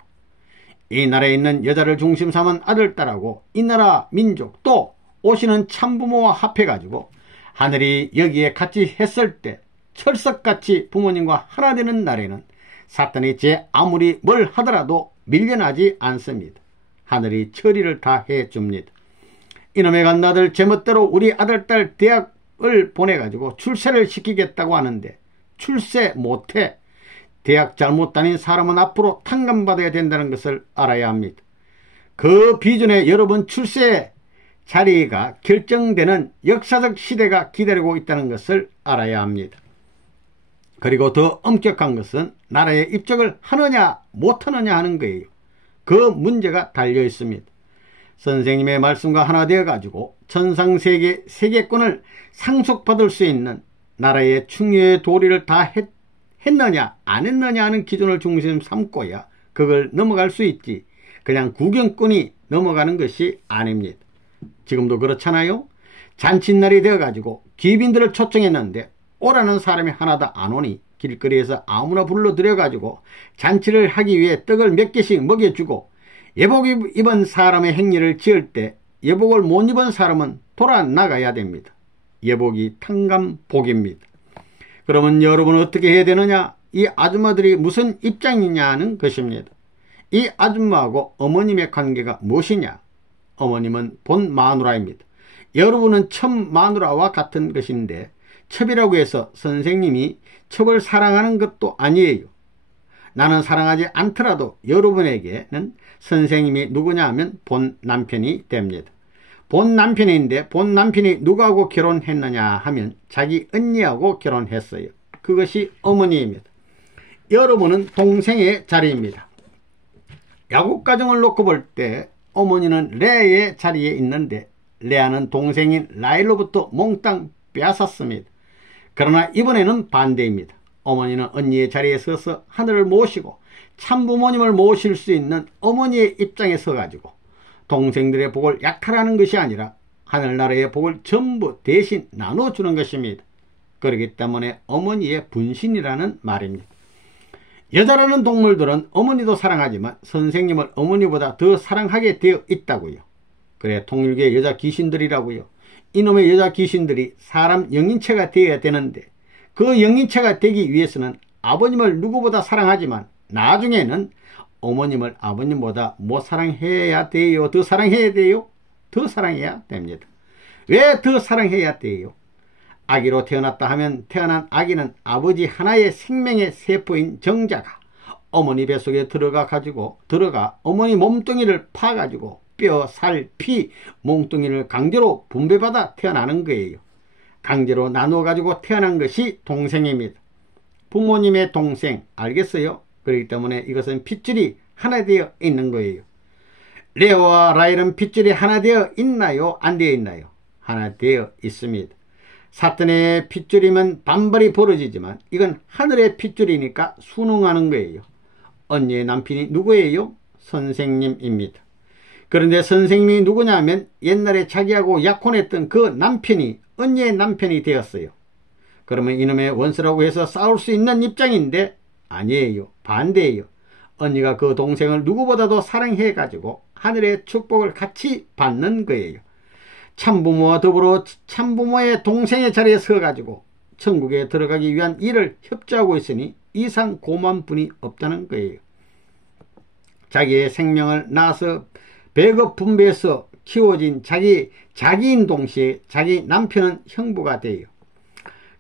이 나라에 있는 여자를 중심 삼은 아들, 딸하고 이 나라 민족 또 오시는 참부모와 합해가지고 하늘이 여기에 같이 했을 때 철석같이 부모님과 하나 되는 날에는 사탄이 제 아무리 뭘 하더라도 밀려나지 않습니다. 하늘이 처리를 다 해줍니다. 이놈의 간나들 제멋대로 우리 아들, 딸 대학을 보내가지고 출세를 시키겠다고 하는데 출세 못해. 대학 잘못 다닌 사람은 앞으로 탕감받아야 된다는 것을 알아야 합니다. 그 비전에 여러분 출세 자리가 결정되는 역사적 시대가 기다리고 있다는 것을 알아야 합니다. 그리고 더 엄격한 것은 나라에 입적을 하느냐 못하느냐 하는 거예요. 그 문제가 달려 있습니다. 선생님의 말씀과 하나 되어 가지고 천상세계 세계권을 상속받을 수 있는 나라의 충효의 도리를 다 했느냐 안 했느냐 하는 기준을 중심 삼고야 그걸 넘어갈 수 있지 그냥 구경꾼이 넘어가는 것이 아닙니다. 지금도 그렇잖아요. 잔칫날이 되어 가지고 귀빈들을 초청했는데 오라는 사람이 하나도 안 오니 길거리에서 아무나 불러들여 가지고 잔치를 하기 위해 떡을 몇 개씩 먹여주고 예복 입은 사람의 행위를 지을 때 예복을 못 입은 사람은 돌아 나가야 됩니다. 예복이 탕감복입니다. 그러면 여러분은 어떻게 해야 되느냐? 이 아줌마들이 무슨 입장이냐는 것입니다. 이 아줌마하고 어머님의 관계가 무엇이냐? 어머님은 본 마누라입니다. 여러분은 첫 마누라와 같은 것인데 첩이라고 해서 선생님이 첩을 사랑하는 것도 아니에요. 나는 사랑하지 않더라도 여러분에게는 선생님이 누구냐 하면 본 남편이 됩니다. 본 남편인데 본 남편이 누구하고 결혼했느냐 하면 자기 언니하고 결혼했어요. 그것이 어머니입니다. 여러분은 동생의 자리입니다. 야곱가정을 놓고 볼 때 어머니는 레아의 자리에 있는데 레아는 동생인 라헬로부터 몽땅 빼앗았습니다. 그러나 이번에는 반대입니다. 어머니는 언니의 자리에 서서 하늘을 모시고 참부모님을 모실 수 있는 어머니의 입장에 서가지고 동생들의 복을 약탈하는 것이 아니라 하늘나라의 복을 전부 대신 나눠주는 것입니다. 그렇기 때문에 어머니의 분신이라는 말입니다. 여자라는 동물들은 어머니도 사랑하지만 선생님을 어머니보다 더 사랑하게 되어 있다고요. 그래 통일교의 여자 귀신들이라고요. 이놈의 여자 귀신들이 사람 영인체가 되어야 되는데 그 영인체가 되기 위해서는 아버님을 누구보다 사랑하지만 나중에는 어머님을 아버님보다 못 사랑해야 돼요? 더 사랑해야 돼요? 더 사랑해야 됩니다. 왜 더 사랑해야 돼요? 아기로 태어났다 하면 태어난 아기는 아버지 하나의 생명의 세포인 정자가 어머니 뱃속에 들어가 어머니 몸뚱이를 파가지고 뼈, 살, 피, 몽뚱이를 강제로 분배받아 태어나는 거예요. 강제로 나누어가지고 태어난 것이 동생입니다. 부모님의 동생, 알겠어요? 그렇기 때문에 이것은 핏줄이 하나 되어 있는 거예요. 레오와 라헬은 핏줄이 하나 되어 있나요? 안 되어 있나요? 하나 되어 있습니다. 사탄의 핏줄이면 반발이 벌어지지만 이건 하늘의 핏줄이니까 순응하는 거예요. 언니의 남편이 누구예요? 선생님입니다. 그런데 선생님이 누구냐면 옛날에 자기하고 약혼했던 그 남편이 언니의 남편이 되었어요. 그러면 이놈의 원수라고 해서 싸울 수 있는 입장인데 아니에요. 반대예요. 언니가 그 동생을 누구보다도 사랑해가지고 하늘의 축복을 같이 받는 거예요. 참부모와 더불어 참부모의 동생의 자리에 서가지고 천국에 들어가기 위한 일을 협조하고 있으니 이상 고마운 분이 없다는 거예요. 자기의 생명을 낳아서 배급 분배해서 키워진 자기인 동시에 자기 남편은 형부가 돼요.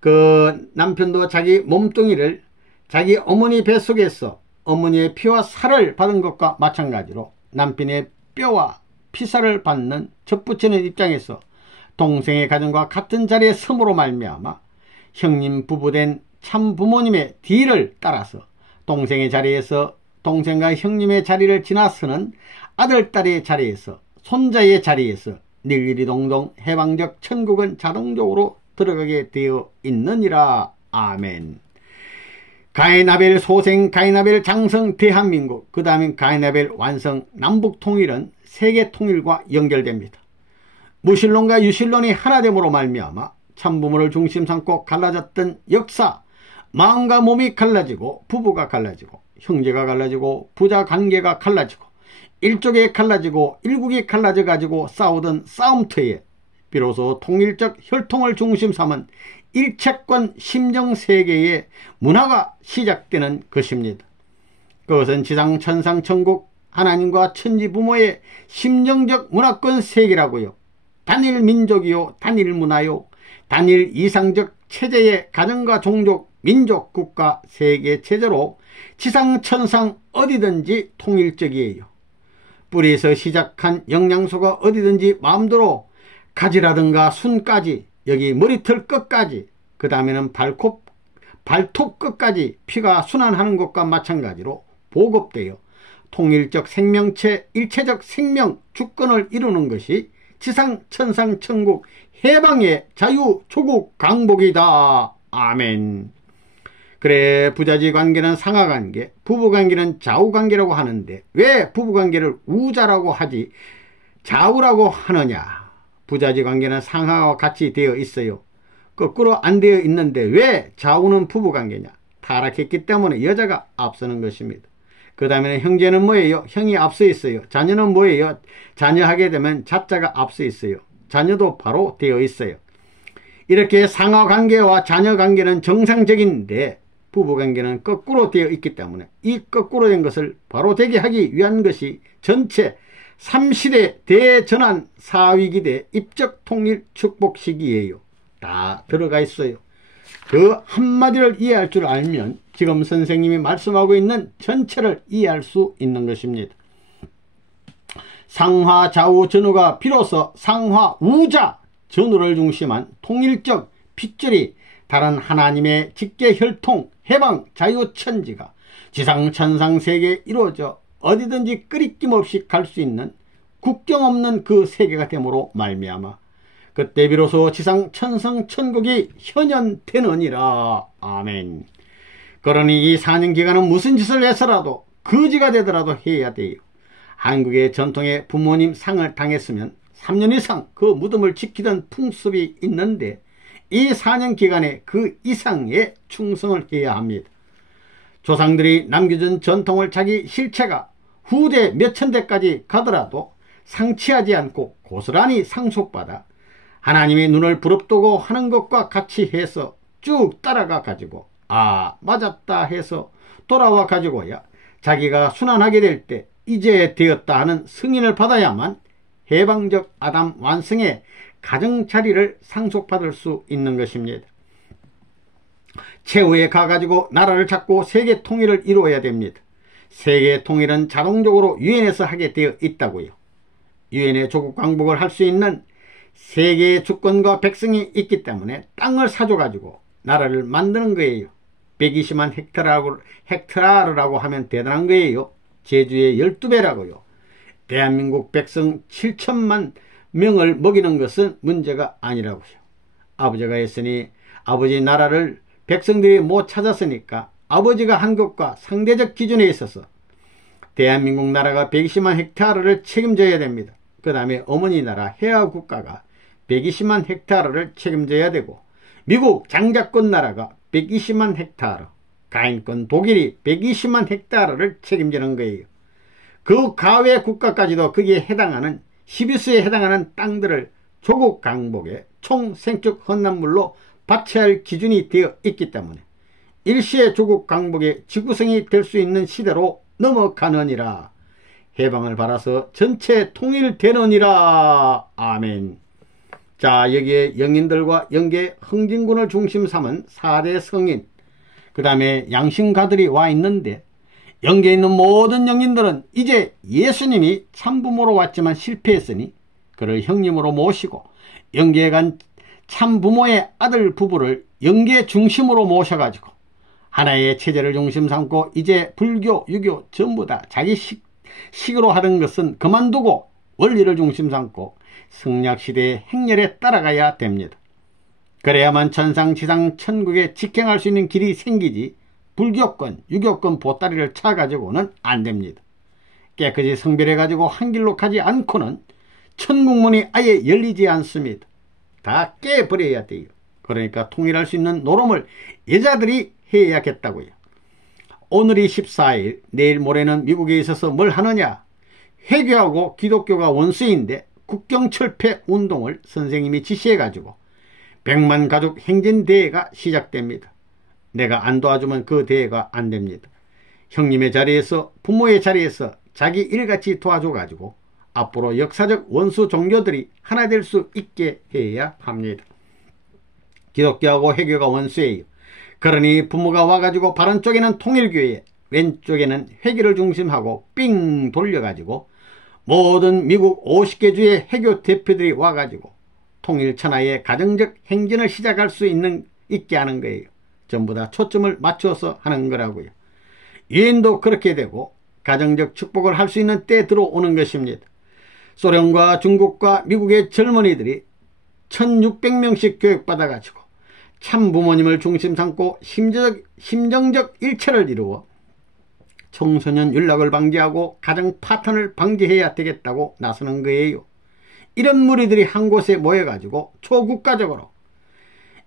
그 남편도 자기 몸뚱이를 자기 어머니 뱃속에서 어머니의 피와 살을 받은 것과 마찬가지로 남편의 뼈와 피살을 받는 접붙이는 입장에서 동생의 가정과 같은 자리에 섬으로 말미암아 형님 부부된 참부모님의 뒤를 따라서 동생의 자리에서 동생과 형님의 자리를 지나서는 아들, 딸의 자리에서 손자의 자리에서 닐리리동동 해방적 천국은 자동적으로 들어가게 되어 있느니라. 아멘. 가인아벨 소생, 가인아벨 장성, 대한민국, 그 다음에 가인아벨 완성, 남북통일은 세계통일과 연결됩니다. 무신론과 유신론이 하나됨으로 말미암아 참부모를 중심 삼고 갈라졌던 역사, 마음과 몸이 갈라지고 부부가 갈라지고 형제가 갈라지고 부자 관계가 갈라지고 일족에 갈라지고 일국이 갈라져 가지고 싸우던 싸움터에 비로소 통일적 혈통을 중심 삼은 일체권 심정세계의 문화가 시작되는 것입니다. 그것은 지상 천상 천국 하나님과 천지 부모의 심정적 문화권 세계라고요. 단일 민족이요, 단일 문화요, 단일 이상적 체제의 가정과 종족, 민족, 국가, 세계 체제로 지상 천상 어디든지 통일적이에요. 뿌리에서 시작한 영양소가 어디든지 마음대로 가지라든가 순까지, 여기 머리털 끝까지, 그 다음에는 발톱 끝까지 피가 순환하는 것과 마찬가지로 보급되어 통일적 생명체, 일체적 생명 주권을 이루는 것이 지상 천상 천국 해방의 자유 조국 강복이다. 아멘. 그래, 부자지 관계는 상하관계, 부부관계는 좌우관계라고 하는데 왜 부부관계를 우자라고 하지 좌우라고 하느냐. 부자지 관계는 상하와 같이 되어 있어요. 거꾸로 안 되어 있는데 왜 좌우는 부부관계냐. 타락했기 때문에 여자가 앞서는 것입니다. 그 다음에 형제는 뭐예요? 형이 앞서 있어요. 자녀는 뭐예요? 자녀 하게 되면 자자가 앞서 있어요. 자녀도 바로 되어 있어요. 이렇게 상하관계와 자녀관계는 정상적인데 부부관계는 거꾸로 되어 있기 때문에 이 거꾸로 된 것을 바로 되게 하기 위한 것이 전체 3시대 대전환 사위기대 입적 통일 축복 시기예요. 다 들어가 있어요. 그 한마디를 이해할 줄 알면 지금 선생님이 말씀하고 있는 전체를 이해할 수 있는 것입니다. 상하 좌우 전후가 비로소 상하 우자 전후를 중심한 통일적 핏줄이 다른 하나님의 직계 혈통 해방 자유 천지가 지상 천상 세계에 이루어져 어디든지 끄리낌 없이 갈 수 있는 국경 없는 그 세계가 됨으로 말미암아 그때 비로소 지상 천상 천국이 현현되느니라. 아멘. 그러니 이 4년 기간은 무슨 짓을 해서라도 거지가 되더라도 해야 돼요. 한국의 전통의 부모님 상을 당했으면 3년 이상 그 무덤을 지키던 풍습이 있는데 이 4년 기간에 그 이상의 충성을 해야 합니다. 조상들이 남겨준 전통을 자기 실체가 후대 몇천 대까지 가더라도 상치하지 않고 고스란히 상속받아 하나님의 눈을 부릅뜨고 하는 것과 같이 해서 쭉 따라가 가지고 맞았다 해서 돌아와 가지고야 자기가 순환하게 될 때 이제 되었다 하는 승인을 받아야만 해방적 아담 완성의 가정자리를 상속받을 수 있는 것입니다. 최후에 가가지고 나라를 잡고 세계 통일을 이루어야 됩니다. 세계 통일은 자동적으로 유엔에서 하게 되어 있다고요. 유엔의 조국 광복을 할 수 있는 세계의 주권과 백성이 있기 때문에 땅을 사줘가지고 나라를 만드는 거예요. 120만 헥타르라고 하면 대단한 거예요. 제주의 12배라고요. 대한민국 백성 7천만 명을 먹이는 것은 문제가 아니라고요. 아버지가 했으니 아버지 나라를 백성들이 못 찾았으니까 아버지가 한 것과 상대적 기준에 있어서 대한민국 나라가 120만 헥타르를 책임져야 됩니다. 그 다음에 어머니 나라 해외 국가가 120만 헥타르를 책임져야 되고 미국 장자권 나라가 120만 헥타르, 가인권 독일이 120만 헥타르를 책임지는 거예요. 그 가외 국가까지도 거기에 해당하는 12수에 해당하는 땅들을 조국 강복의 총 생축 헌납물로 바쳐야 할 기준이 되어 있기 때문에 일시의 조국 강복의 지구성이 될 수 있는 시대로 넘어가느니라. 해방을 받아서 전체 통일되느니라. 아멘. 자, 여기에 영인들과 영계 흥진군을 중심 삼은 4대 성인, 그 다음에 양신가들이 와 있는데, 영계에 있는 모든 영인들은 이제 예수님이 참부모로 왔지만 실패했으니 그를 형님으로 모시고 영계에 간 참부모의 아들 부부를 영계 중심으로 모셔가지고 하나의 체제를 중심 삼고 이제 불교, 유교 전부 다 자기 식으로 하는 것은 그만두고 원리를 중심 삼고 승약시대의 행렬에 따라가야 됩니다. 그래야만 천상 지상 천국에 직행할 수 있는 길이 생기지 불교권, 유교권 보따리를 차가지고는 안 됩니다. 깨끗이 성별해가지고 한 길로 가지 않고는 천국문이 아예 열리지 않습니다. 다 깨버려야 돼요. 그러니까 통일할 수 있는 노름을 여자들이 해야겠다고요. 오늘이 14일, 내일 모레는 미국에 있어서 뭘 하느냐? 회교하고 기독교가 원수인데 국경철폐 운동을 선생님이 지시해가지고 100만 가족 행진대회가 시작됩니다. 내가 안 도와주면 그 대회가 안 됩니다. 형님의 자리에서, 부모의 자리에서 자기 일같이 도와줘가지고 앞으로 역사적 원수 종교들이 하나 될 수 있게 해야 합니다. 기독교하고 회교가 원수예요. 그러니 부모가 와가지고 바른 쪽에는 통일교회, 왼쪽에는 회교를 중심하고 삥 돌려가지고 모든 미국 50개 주의 회교 대표들이 와가지고 통일 천하의 가정적 행진을 시작할 수 있게 하는 거예요. 전부 다 초점을 맞춰서 하는 거라고요. 유엔도 그렇게 되고 가정적 축복을 할 수 있는 때 들어오는 것입니다. 소련과 중국과 미국의 젊은이들이 1600명씩 교육받아가지고 참부모님을 중심 삼고 심정적 일체를 이루어 청소년 윤락을 방지하고 가정 파탄을 방지해야 되겠다고 나서는 거예요. 이런 무리들이 한 곳에 모여가지고 초국가적으로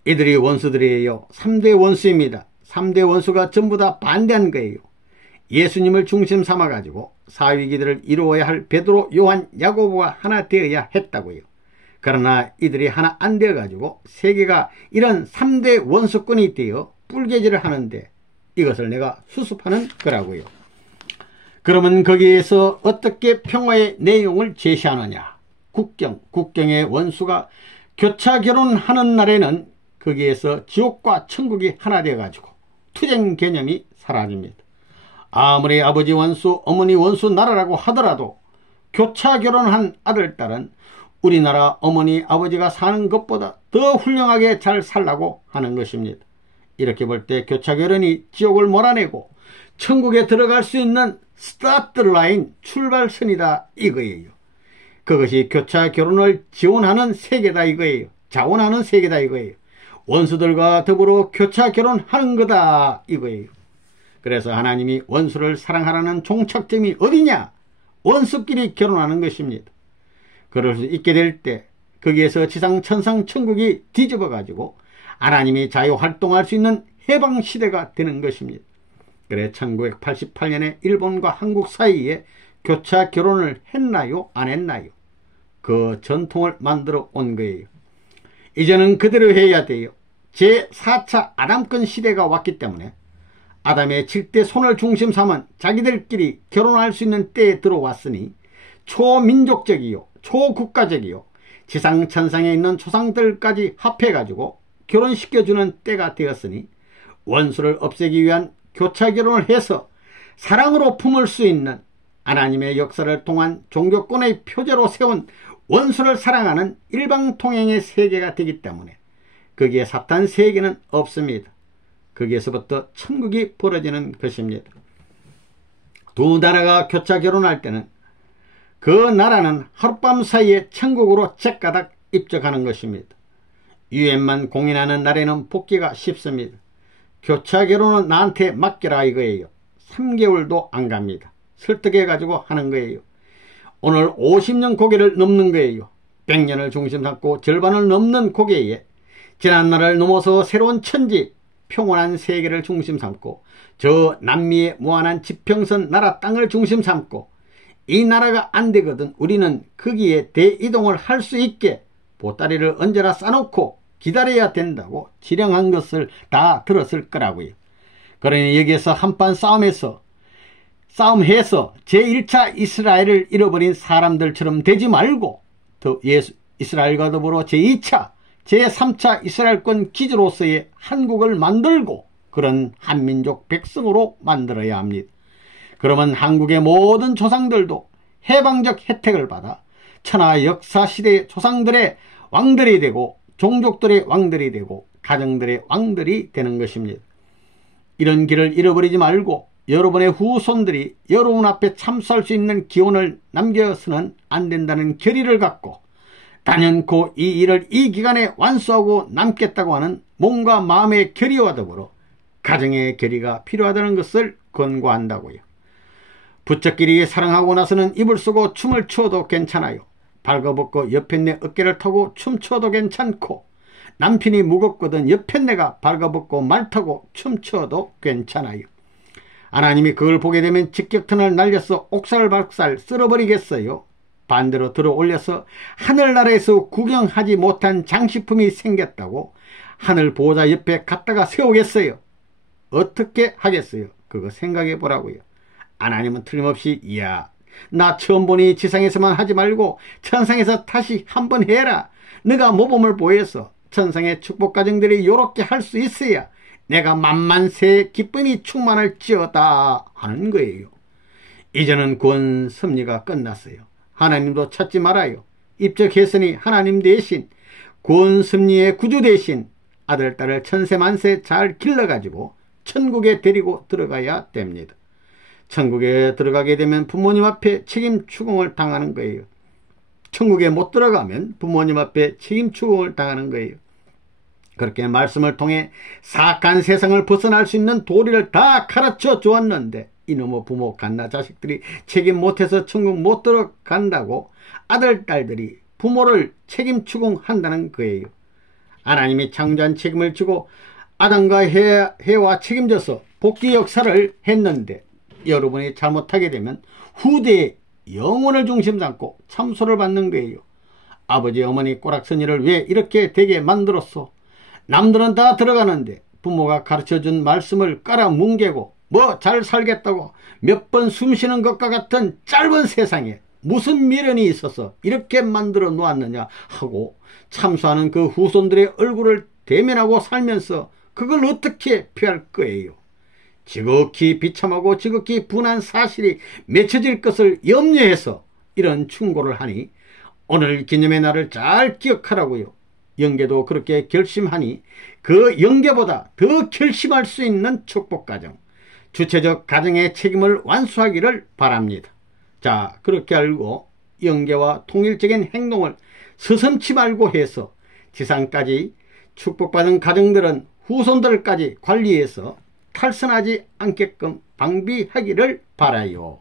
이들이 원수들이에요. 3대 원수입니다. 3대 원수가 전부 다 반대한 거예요. 예수님을 중심 삼아가지고 사위기들을 이루어야 할 베드로, 요한, 야고보가 하나 되어야 했다고요. 그러나 이들이 하나 안 되어가지고 세계가 이런 3대 원수권이 되어 뿔개질을 하는데 이것을 내가 수습하는 거라고요. 그러면 거기에서 어떻게 평화의 내용을 제시하느냐? 국경의 원수가 교차 결혼하는 날에는 거기에서 지옥과 천국이 하나 되어가지고 투쟁 개념이 사라집니다. 아무리 아버지 원수, 어머니 원수 나라라고 하더라도 교차 결혼한 아들, 딸은 우리나라 어머니, 아버지가 사는 것보다 더 훌륭하게 잘 살라고 하는 것입니다. 이렇게 볼 때 교차 결혼이 지옥을 몰아내고 천국에 들어갈 수 있는 스타트 라인, 출발선이다 이거예요. 그것이 교차 결혼을 지원하는 세계다 이거예요. 자원하는 세계다 이거예요. 원수들과 더불어 교차 결혼하는 거다 이거예요. 그래서 하나님이 원수를 사랑하라는 종착점이 어디냐? 원수끼리 결혼하는 것입니다. 그럴 수 있게 될 때 거기에서 지상 천상 천국이 뒤집어 가지고 하나님이 자유활동할 수 있는 해방시대가 되는 것입니다. 그래 1988년에 일본과 한국 사이에 교차 결혼을 했나요? 안 했나요? 그 전통을 만들어 온 거예요. 이제는 그대로 해야 돼요. 제4차 아담권 시대가 왔기 때문에 아담의 7대 손을 중심 삼은 자기들끼리 결혼할 수 있는 때에 들어왔으니 초민족적이요 초국가적이요 지상천상에 있는 조상들까지 합해가지고 결혼시켜주는 때가 되었으니 원수를 없애기 위한 교차 결혼을 해서 사랑으로 품을 수 있는 하나님의 역사를 통한 종교권의 표제로 세운 원수를 사랑하는 일방통행의 세계가 되기 때문에 거기에 사탄 세계는 없습니다. 거기에서부터 천국이 벌어지는 것입니다. 두 나라가 교차 결혼할 때는 그 나라는 하룻밤 사이에 천국으로 째까닥 입적하는 것입니다. 유엔만 공인하는 날에는 복귀가 쉽습니다. 교차 결혼은 나한테 맡겨라 이거예요. 3개월도 안 갑니다. 설득해가지고 하는 거예요. 오늘 50년 고개를 넘는 거예요. 100년을 중심 삼고 절반을 넘는 고개에 지난날을 넘어서 새로운 천지 평온한 세계를 중심 삼고 저 남미의 무한한 지평선 나라 땅을 중심 삼고 이 나라가 안 되거든 우리는 거기에 대이동을 할 수 있게 보따리를 언제나 싸놓고 기다려야 된다고 지령한 것을 다 들었을 거라고요. 그러니 여기에서 한판 싸움해서 제1차 이스라엘을 잃어버린 사람들처럼 되지 말고 이스라엘과 더불어 제2차 제3차 이스라엘권 기지로서의 한국을 만들고 그런 한민족 백성으로 만들어야 합니다. 그러면 한국의 모든 조상들도 해방적 혜택을 받아 천하 역사시대의 조상들의 왕들이 되고 종족들의 왕들이 되고 가정들의 왕들이 되는 것입니다. 이런 길을 잃어버리지 말고 여러분의 후손들이 여러분 앞에 참수할 수 있는 기원을 남겨서는 안 된다는 결의를 갖고 단연코 이 일을 이 기간에 완수하고 남겠다고 하는 몸과 마음의 결의와 더불어 가정의 결의가 필요하다는 것을 권고한다고요. 부처끼리 사랑하고 나서는 이불 쓰고 춤을 추어도 괜찮아요. 발가벗고 옆에 내 어깨를 타고 춤추어도 괜찮고 남편이 무겁거든 옆에 내가 발가벗고 말 타고 춤추어도 괜찮아요. 하나님이 그걸 보게 되면 직격탄을 날려서 옥살박살 쓸어버리겠어요? 반대로 들어 올려서 하늘나라에서 구경하지 못한 장식품이 생겼다고 하늘 보호자 옆에 갖다가 세우겠어요? 어떻게 하겠어요? 그거 생각해 보라고요. 하나님은 틀림없이 이야 나 처음 보니 지상에서만 하지 말고 천상에서 다시 한번 해라. 네가 모범을 보여서 천상의 축복가정들이 요렇게 할 수 있어야 내가 만만세 기쁨이 충만할지어다 하는 거예요. 이제는 구원 섭리가 끝났어요. 하나님도 찾지 말아요. 입적했으니 하나님 대신 구원 섭리의 구주 대신 아들 딸을 천세만세 잘 길러가지고 천국에 데리고 들어가야 됩니다. 천국에 들어가게 되면 부모님 앞에 책임 추궁을 당하는 거예요. 천국에 못 들어가면 부모님 앞에 책임 추궁을 당하는 거예요. 그렇게 말씀을 통해 사악한 세상을 벗어날 수 있는 도리를 다 가르쳐 주었는데 이놈의 부모 갓나 자식들이 책임 못해서 천국 못 들어간다고 아들 딸들이 부모를 책임 추궁한다는 거예요. 하나님이 창조한 책임을 지고 아담과 해와 책임져서 복귀 역사를 했는데 여러분이 잘못하게 되면 후대의 영혼을 중심 삼고 참소를 받는 거예요. 아버지 어머니 꼬락서니를 왜 이렇게 되게 만들었어? 남들은 다 들어가는데 부모가 가르쳐준 말씀을 깔아뭉개고 뭐 잘 살겠다고 몇 번 숨쉬는 것과 같은 짧은 세상에 무슨 미련이 있어서 이렇게 만들어 놓았느냐 하고 참수하는 그 후손들의 얼굴을 대면하고 살면서 그걸 어떻게 피할 거예요? 지극히 비참하고 지극히 분한 사실이 맺혀질 것을 염려해서 이런 충고를 하니 오늘 기념의 날을 잘 기억하라고요. 영계도 그렇게 결심하니 그 영계보다 더 결심할 수 있는 축복가정, 주체적 가정의 책임을 완수하기를 바랍니다. 자, 그렇게 알고 영계와 통일적인 행동을 서슴지 말고 해서 지상까지 축복받은 가정들은 후손들까지 관리해서 탈선하지 않게끔 방비하기를 바라요.